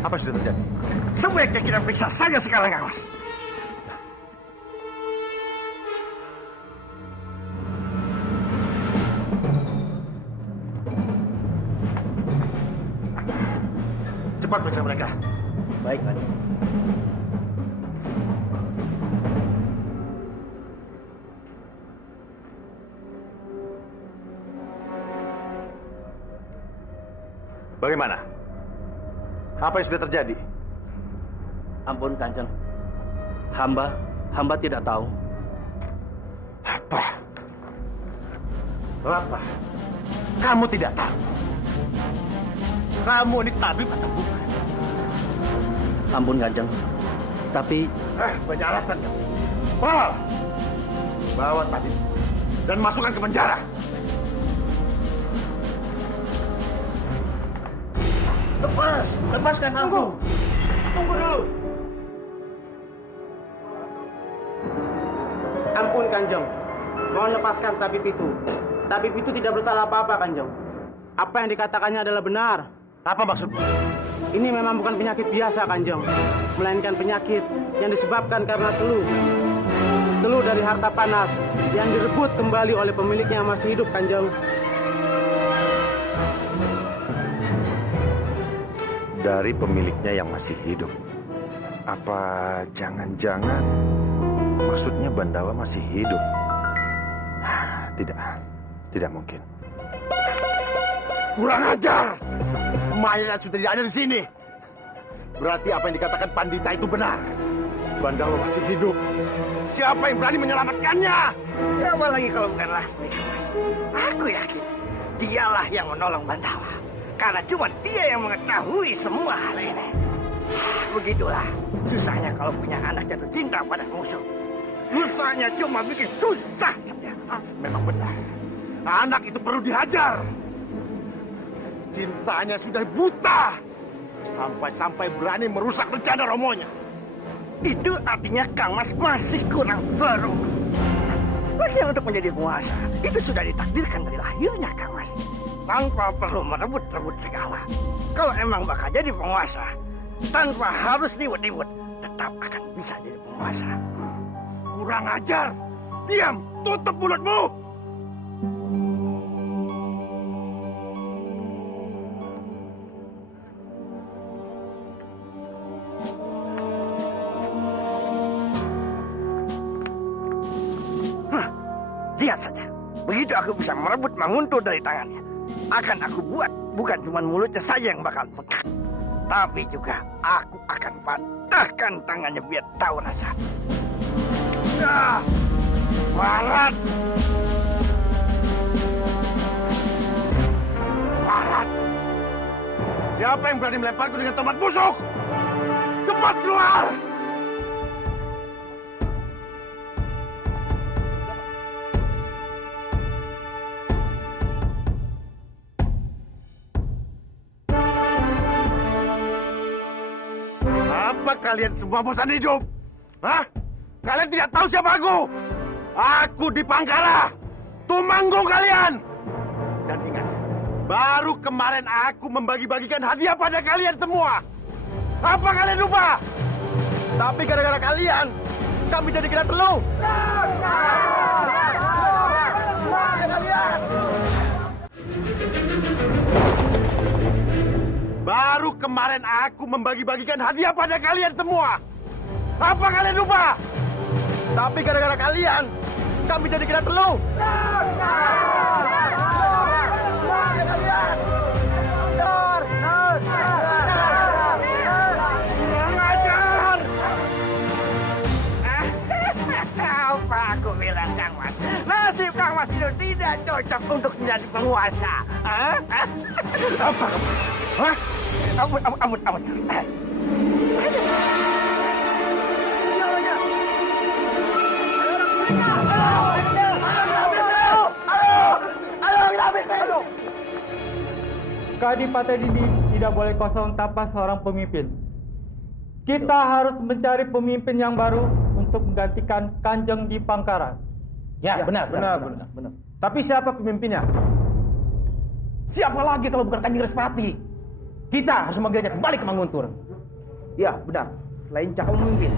Apa yang sudah terjadi? Sebaiknya kita periksa saja sekarang, kawan. Cepat periksa mereka. Baik, Kanjeng. Bagaimana? Apa yang sudah terjadi? Ampun, Kanjeng. Hamba tidak tahu. Apa? Apa? Kamu tidak tahu? Kamu ini tabib atau bukan? Ampun, Kanjeng. Tapi Banyak alasan kamu. Bawa tabib dan masukkan ke penjara. Lepaskan aku. Tunggu dulu. Ampun Kanjeng. Mohon lepaskan tabib itu. Tabib itu tidak bersalah apa-apa Kanjeng. Apa yang dikatakannya adalah benar. Apa maksudmu? Ini memang bukan penyakit biasa Kanjeng, melainkan penyakit yang disebabkan karena teluh. Teluh dari harta panas yang direbut kembali oleh pemiliknya yang masih hidup Kanjeng. Dari pemiliknya yang masih hidup. Apa jangan-jangan maksudnya Bandawa masih hidup? Tidak mungkin. Kurang ajar! Mayat sudah tidak ada di sini. Berarti apa yang dikatakan Pandita itu benar. Bandawa masih hidup. Siapa yang berani menyelamatkannya? Siapa lagi kalau bukan Laksmi? Aku yakin dialah yang menolong Bandawa. Karena cuma dia yang mengetahui semua hal ini. Begitulah susahnya kalau punya anak jatuh cinta pada musuh. Susahnya cuma bikin susah saja. Memang benar. Anak itu perlu dihajar. Cintanya sudah buta. Sampai-sampai berani merusak rencana romonya. Itu artinya Kang Mas masih kurang beruntung. Lagian untuk menjadi penguasa, itu sudah ditakdirkan dari lahirnya Kang Mas. Tanpa perlu merebut-rebut segala. Kalau emang bakal jadi penguasa, tanpa harus ribut-ribut, tetap akan bisa jadi penguasa. Kurang ajar. Diam, tutup mulutmu. Lihat saja, begitu aku bisa merebut Manguntur dari tangannya. akan aku buat. Bukan cuma mulutnya saja yang bakal bengkak, tapi juga aku akan patahkan tangannya biar tahu rasa. Ya, warat. Warat. Siapa yang berani melemparku dengan tomat busuk? Cepat keluar! Apa kalian semua bosan hidup? Hah? Kalian tidak tahu siapa aku? Aku di Pangkara, Tumanggung kalian. Dan ingat, baru kemarin aku membagi-bagikan hadiah pada kalian semua. Apa kalian lupa? Tapi gara-gara kalian, kami jadi kena telur. Baru kemarin aku membagi-bagikan hadiah pada kalian semua. Apa kalian lupa? Tapi gara-gara kalian, kami jadi kena telur. Ngajar! Apa aku bilang, Kang Mas? Nasib Kang Mas itu tidak cocok untuk menjadi penguasa. Apa kamu? Hah? Ampun. Kadipaten ini tidak boleh kosong tanpa seorang pemimpin. Kita harus mencari pemimpin yang baru untuk menggantikan Kanjeng di Pangkara. Ya, benar. Tapi siapa pemimpinnya? Siapa lagi kalau bukan Kanjeng Respati? Kita harus memanggilnya kembali ke Manguntur. Ya, benar. Selain cakap memimpin,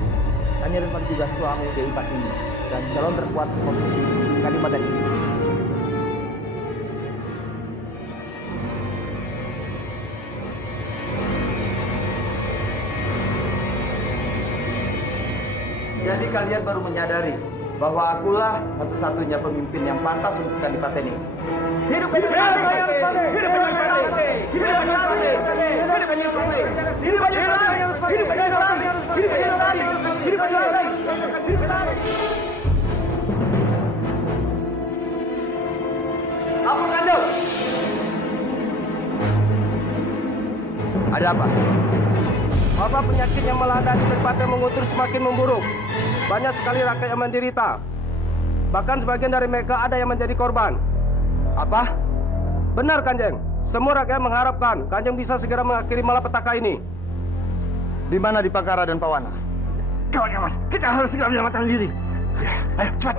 Kanjeng Respati juga suami Dewi Patini dan calon terkuat pemimpin Kadipaten ini. Jadi kalian baru menyadari bahwa akulah satu-satunya pemimpin yang pantas untuk Kadipaten ini. Hidup Kanjeng Respati! Hidup Kanjeng Respati! Hidup Kanjeng Respati! Hidup Kanjeng Respati! Hidup Kanjeng Respati! Hidup Kanjeng Respati! Hidup Kanjeng Respati! Hidup Kanjeng Respati! Ampun Kanjeng! Ada apa? Wabah penyakit yang melanda di Kadipaten Manguntur semakin memburuk. Banyak sekali rakyat yang menderita. Bahkan sebagian dari mereka ada yang menjadi korban. Apa? Benar, Kanjeng. Semua rakyat mengharapkan Kanjeng bisa segera mengakhiri malapetaka ini. Di mana di Pangkara dan Pawana? Kawan Mas, kita harus segera menyelamatkan diri. Ya, ayo cepat.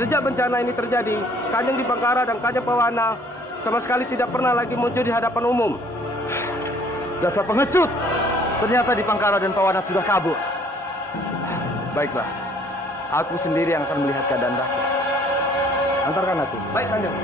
Sejak bencana ini terjadi, Kanjeng di Pangkara dan Kanjeng Pawana sama sekali tidak pernah lagi muncul di hadapan umum. Dasar pengecut! Ternyata di Pangkara dan Pawana sudah kabur. Baiklah, aku sendiri yang akan melihat keadaan rakyat. Antarkan aku. Baik, Kanjeng.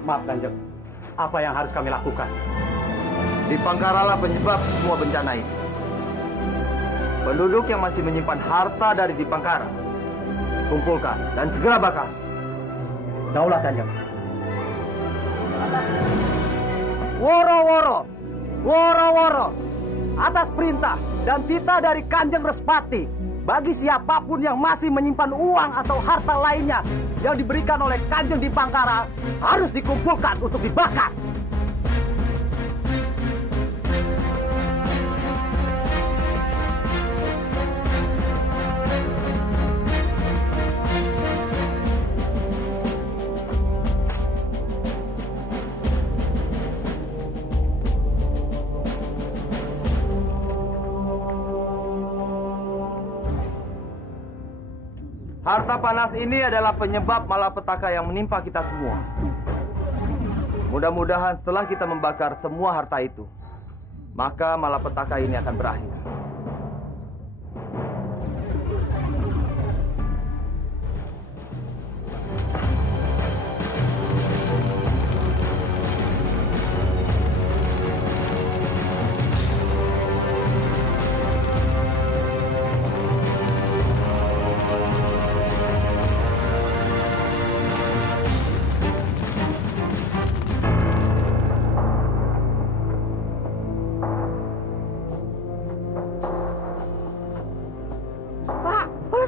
Maaf, Kanjeng. Apa yang harus kami lakukan? Di Pangkaralah penyebab semua bencana ini. Penduduk yang masih menyimpan harta dari di Pangkara, kumpulkan dan segera bakar. Daulah, Kanjeng. Woro-woro, atas perintah dan titah dari Kanjeng Respati, bagi siapapun yang masih menyimpan uang atau harta lainnya yang diberikan oleh Kanjeng Dipangkara harus dikumpulkan untuk dibakar. Harta panas ini adalah penyebab malapetaka yang menimpa kita semua. Mudah-mudahan setelah kita membakar semua harta itu, maka malapetaka ini akan berakhir.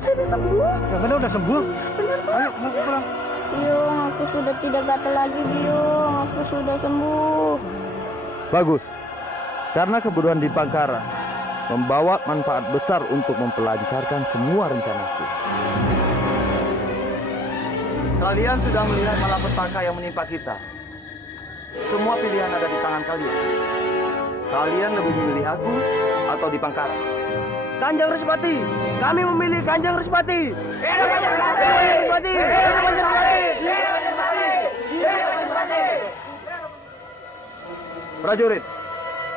Saya udah sembuh. Yang benar udah sembuh. Benar, Pak. Ayo, mau pulang. Biung, aku sudah tidak gatal lagi, Biung. Aku sudah sembuh. Bagus. Karena kebodohan Dipangkara membawa manfaat besar untuk mempelancarkan semua rencanaku. Kalian sudah melihat malapetaka yang menimpa kita. Semua pilihan ada di tangan kalian. Kalian lebih memilih aku atau Dipangkara? Kanjeng Respati, kami memilih Kanjeng Respati. Hidup Kanjeng Respati! Hidup Kanjeng Respati! Prajurit,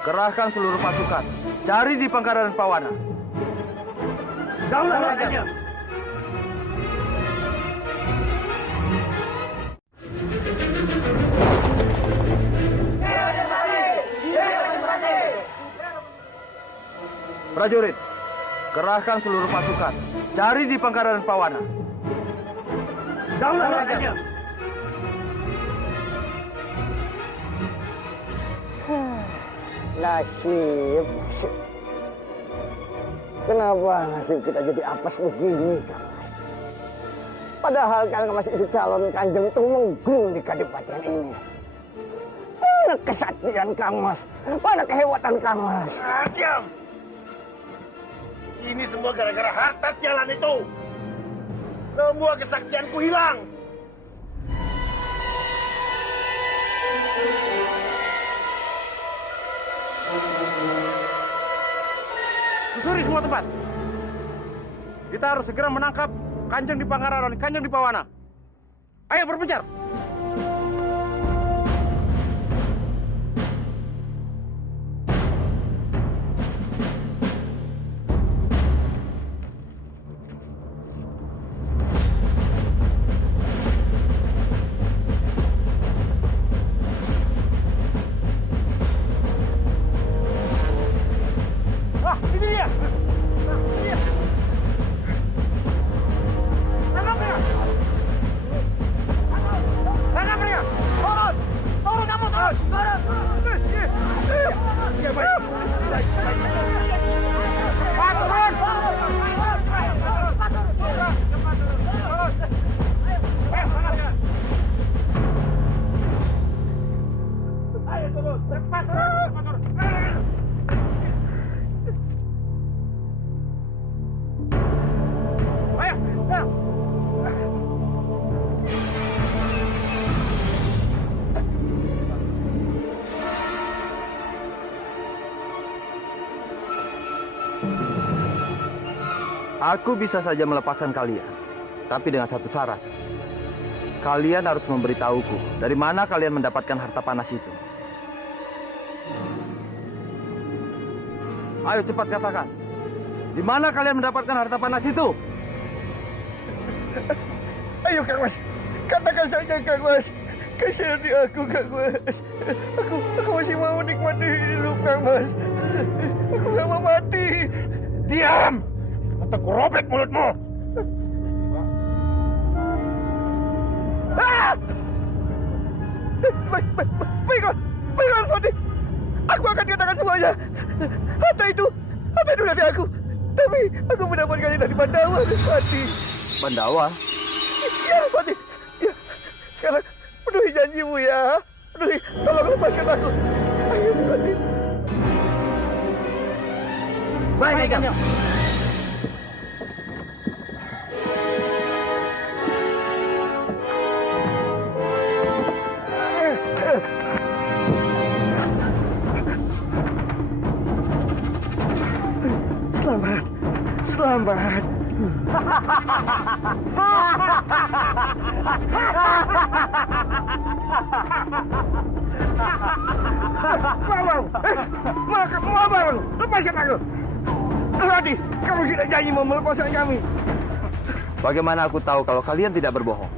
kerahkan seluruh pasukan. Cari Dipangkara dan Pawana. Daulah Raja. Prajurit, kerahkan seluruh pasukan. Cari Dipangkara dan Pawana. Daulah Raja. Nasib. Kenapa nasib kita jadi apes begini, Kang Mas? Padahal Kang Mas itu calon Kanjeng Tumenggung di Kadipaten ini. Mana kesaktian Kang Mas? Mana kehebatan Kang Mas? Diam! Ini semua gara-gara harta sialan itu. Semua kesaktianku hilang. Susuri semua tempat. Kita harus segera menangkap Kanjeng Dipangkara dan Kanjeng Dipawana. Ayo berpencar. Wah, ini dia. Ini dia. Tangkap mereka. Tangkap mereka. Turun. Turun kamu, turun. Turun. Ya, baik. Baik, baik. Pak, turun. Ayo turun. Cepat turun. Cepat turun. Ayo, ayo. Aku bisa saja melepaskan kalian, tapi dengan satu syarat. Kalian harus memberitahuku dari mana kalian mendapatkan harta panas itu. Ayo cepat katakan. Di mana kalian mendapatkan harta panas itu? Ayo Kang Mas, katakan saja Kang Mas. Kasihani aku Kang Mas. Aku masih mau menikmati hidup Kang Mas. Aku gak mau mati. Diam! Atau ku robek mulutmu. Baiklah, Soti. Aku akan katakan semuanya. Harta itu dari aku. Tapi aku mendapatkannya dari Pandawa, Adipati. Pandawa? Ya, Adipati. Ya. Sekarang penuhi janjimu ya. Penuhi, tolong lepaskan aku. Ayo, Adipati. Baik, Kanjeng. Selamat. Selamat. Mau, lepaskan aku. Rati, kamu tidak janji mau melepaskan kami. Bagaimana aku tahu kalau kalian tidak berbohong?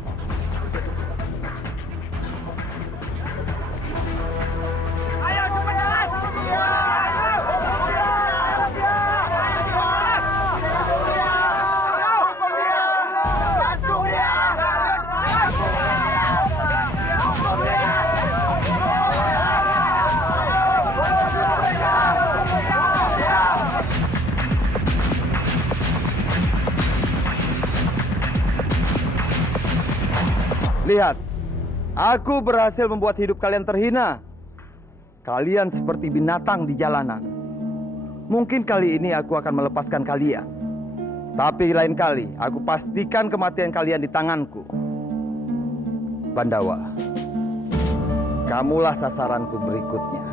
Lihat, aku berhasil membuat hidup kalian terhina. Kalian seperti binatang di jalanan. Mungkin kali ini aku akan melepaskan kalian. Tapi lain kali, aku pastikan kematian kalian di tanganku. Pandawa, kamulah sasaranku berikutnya.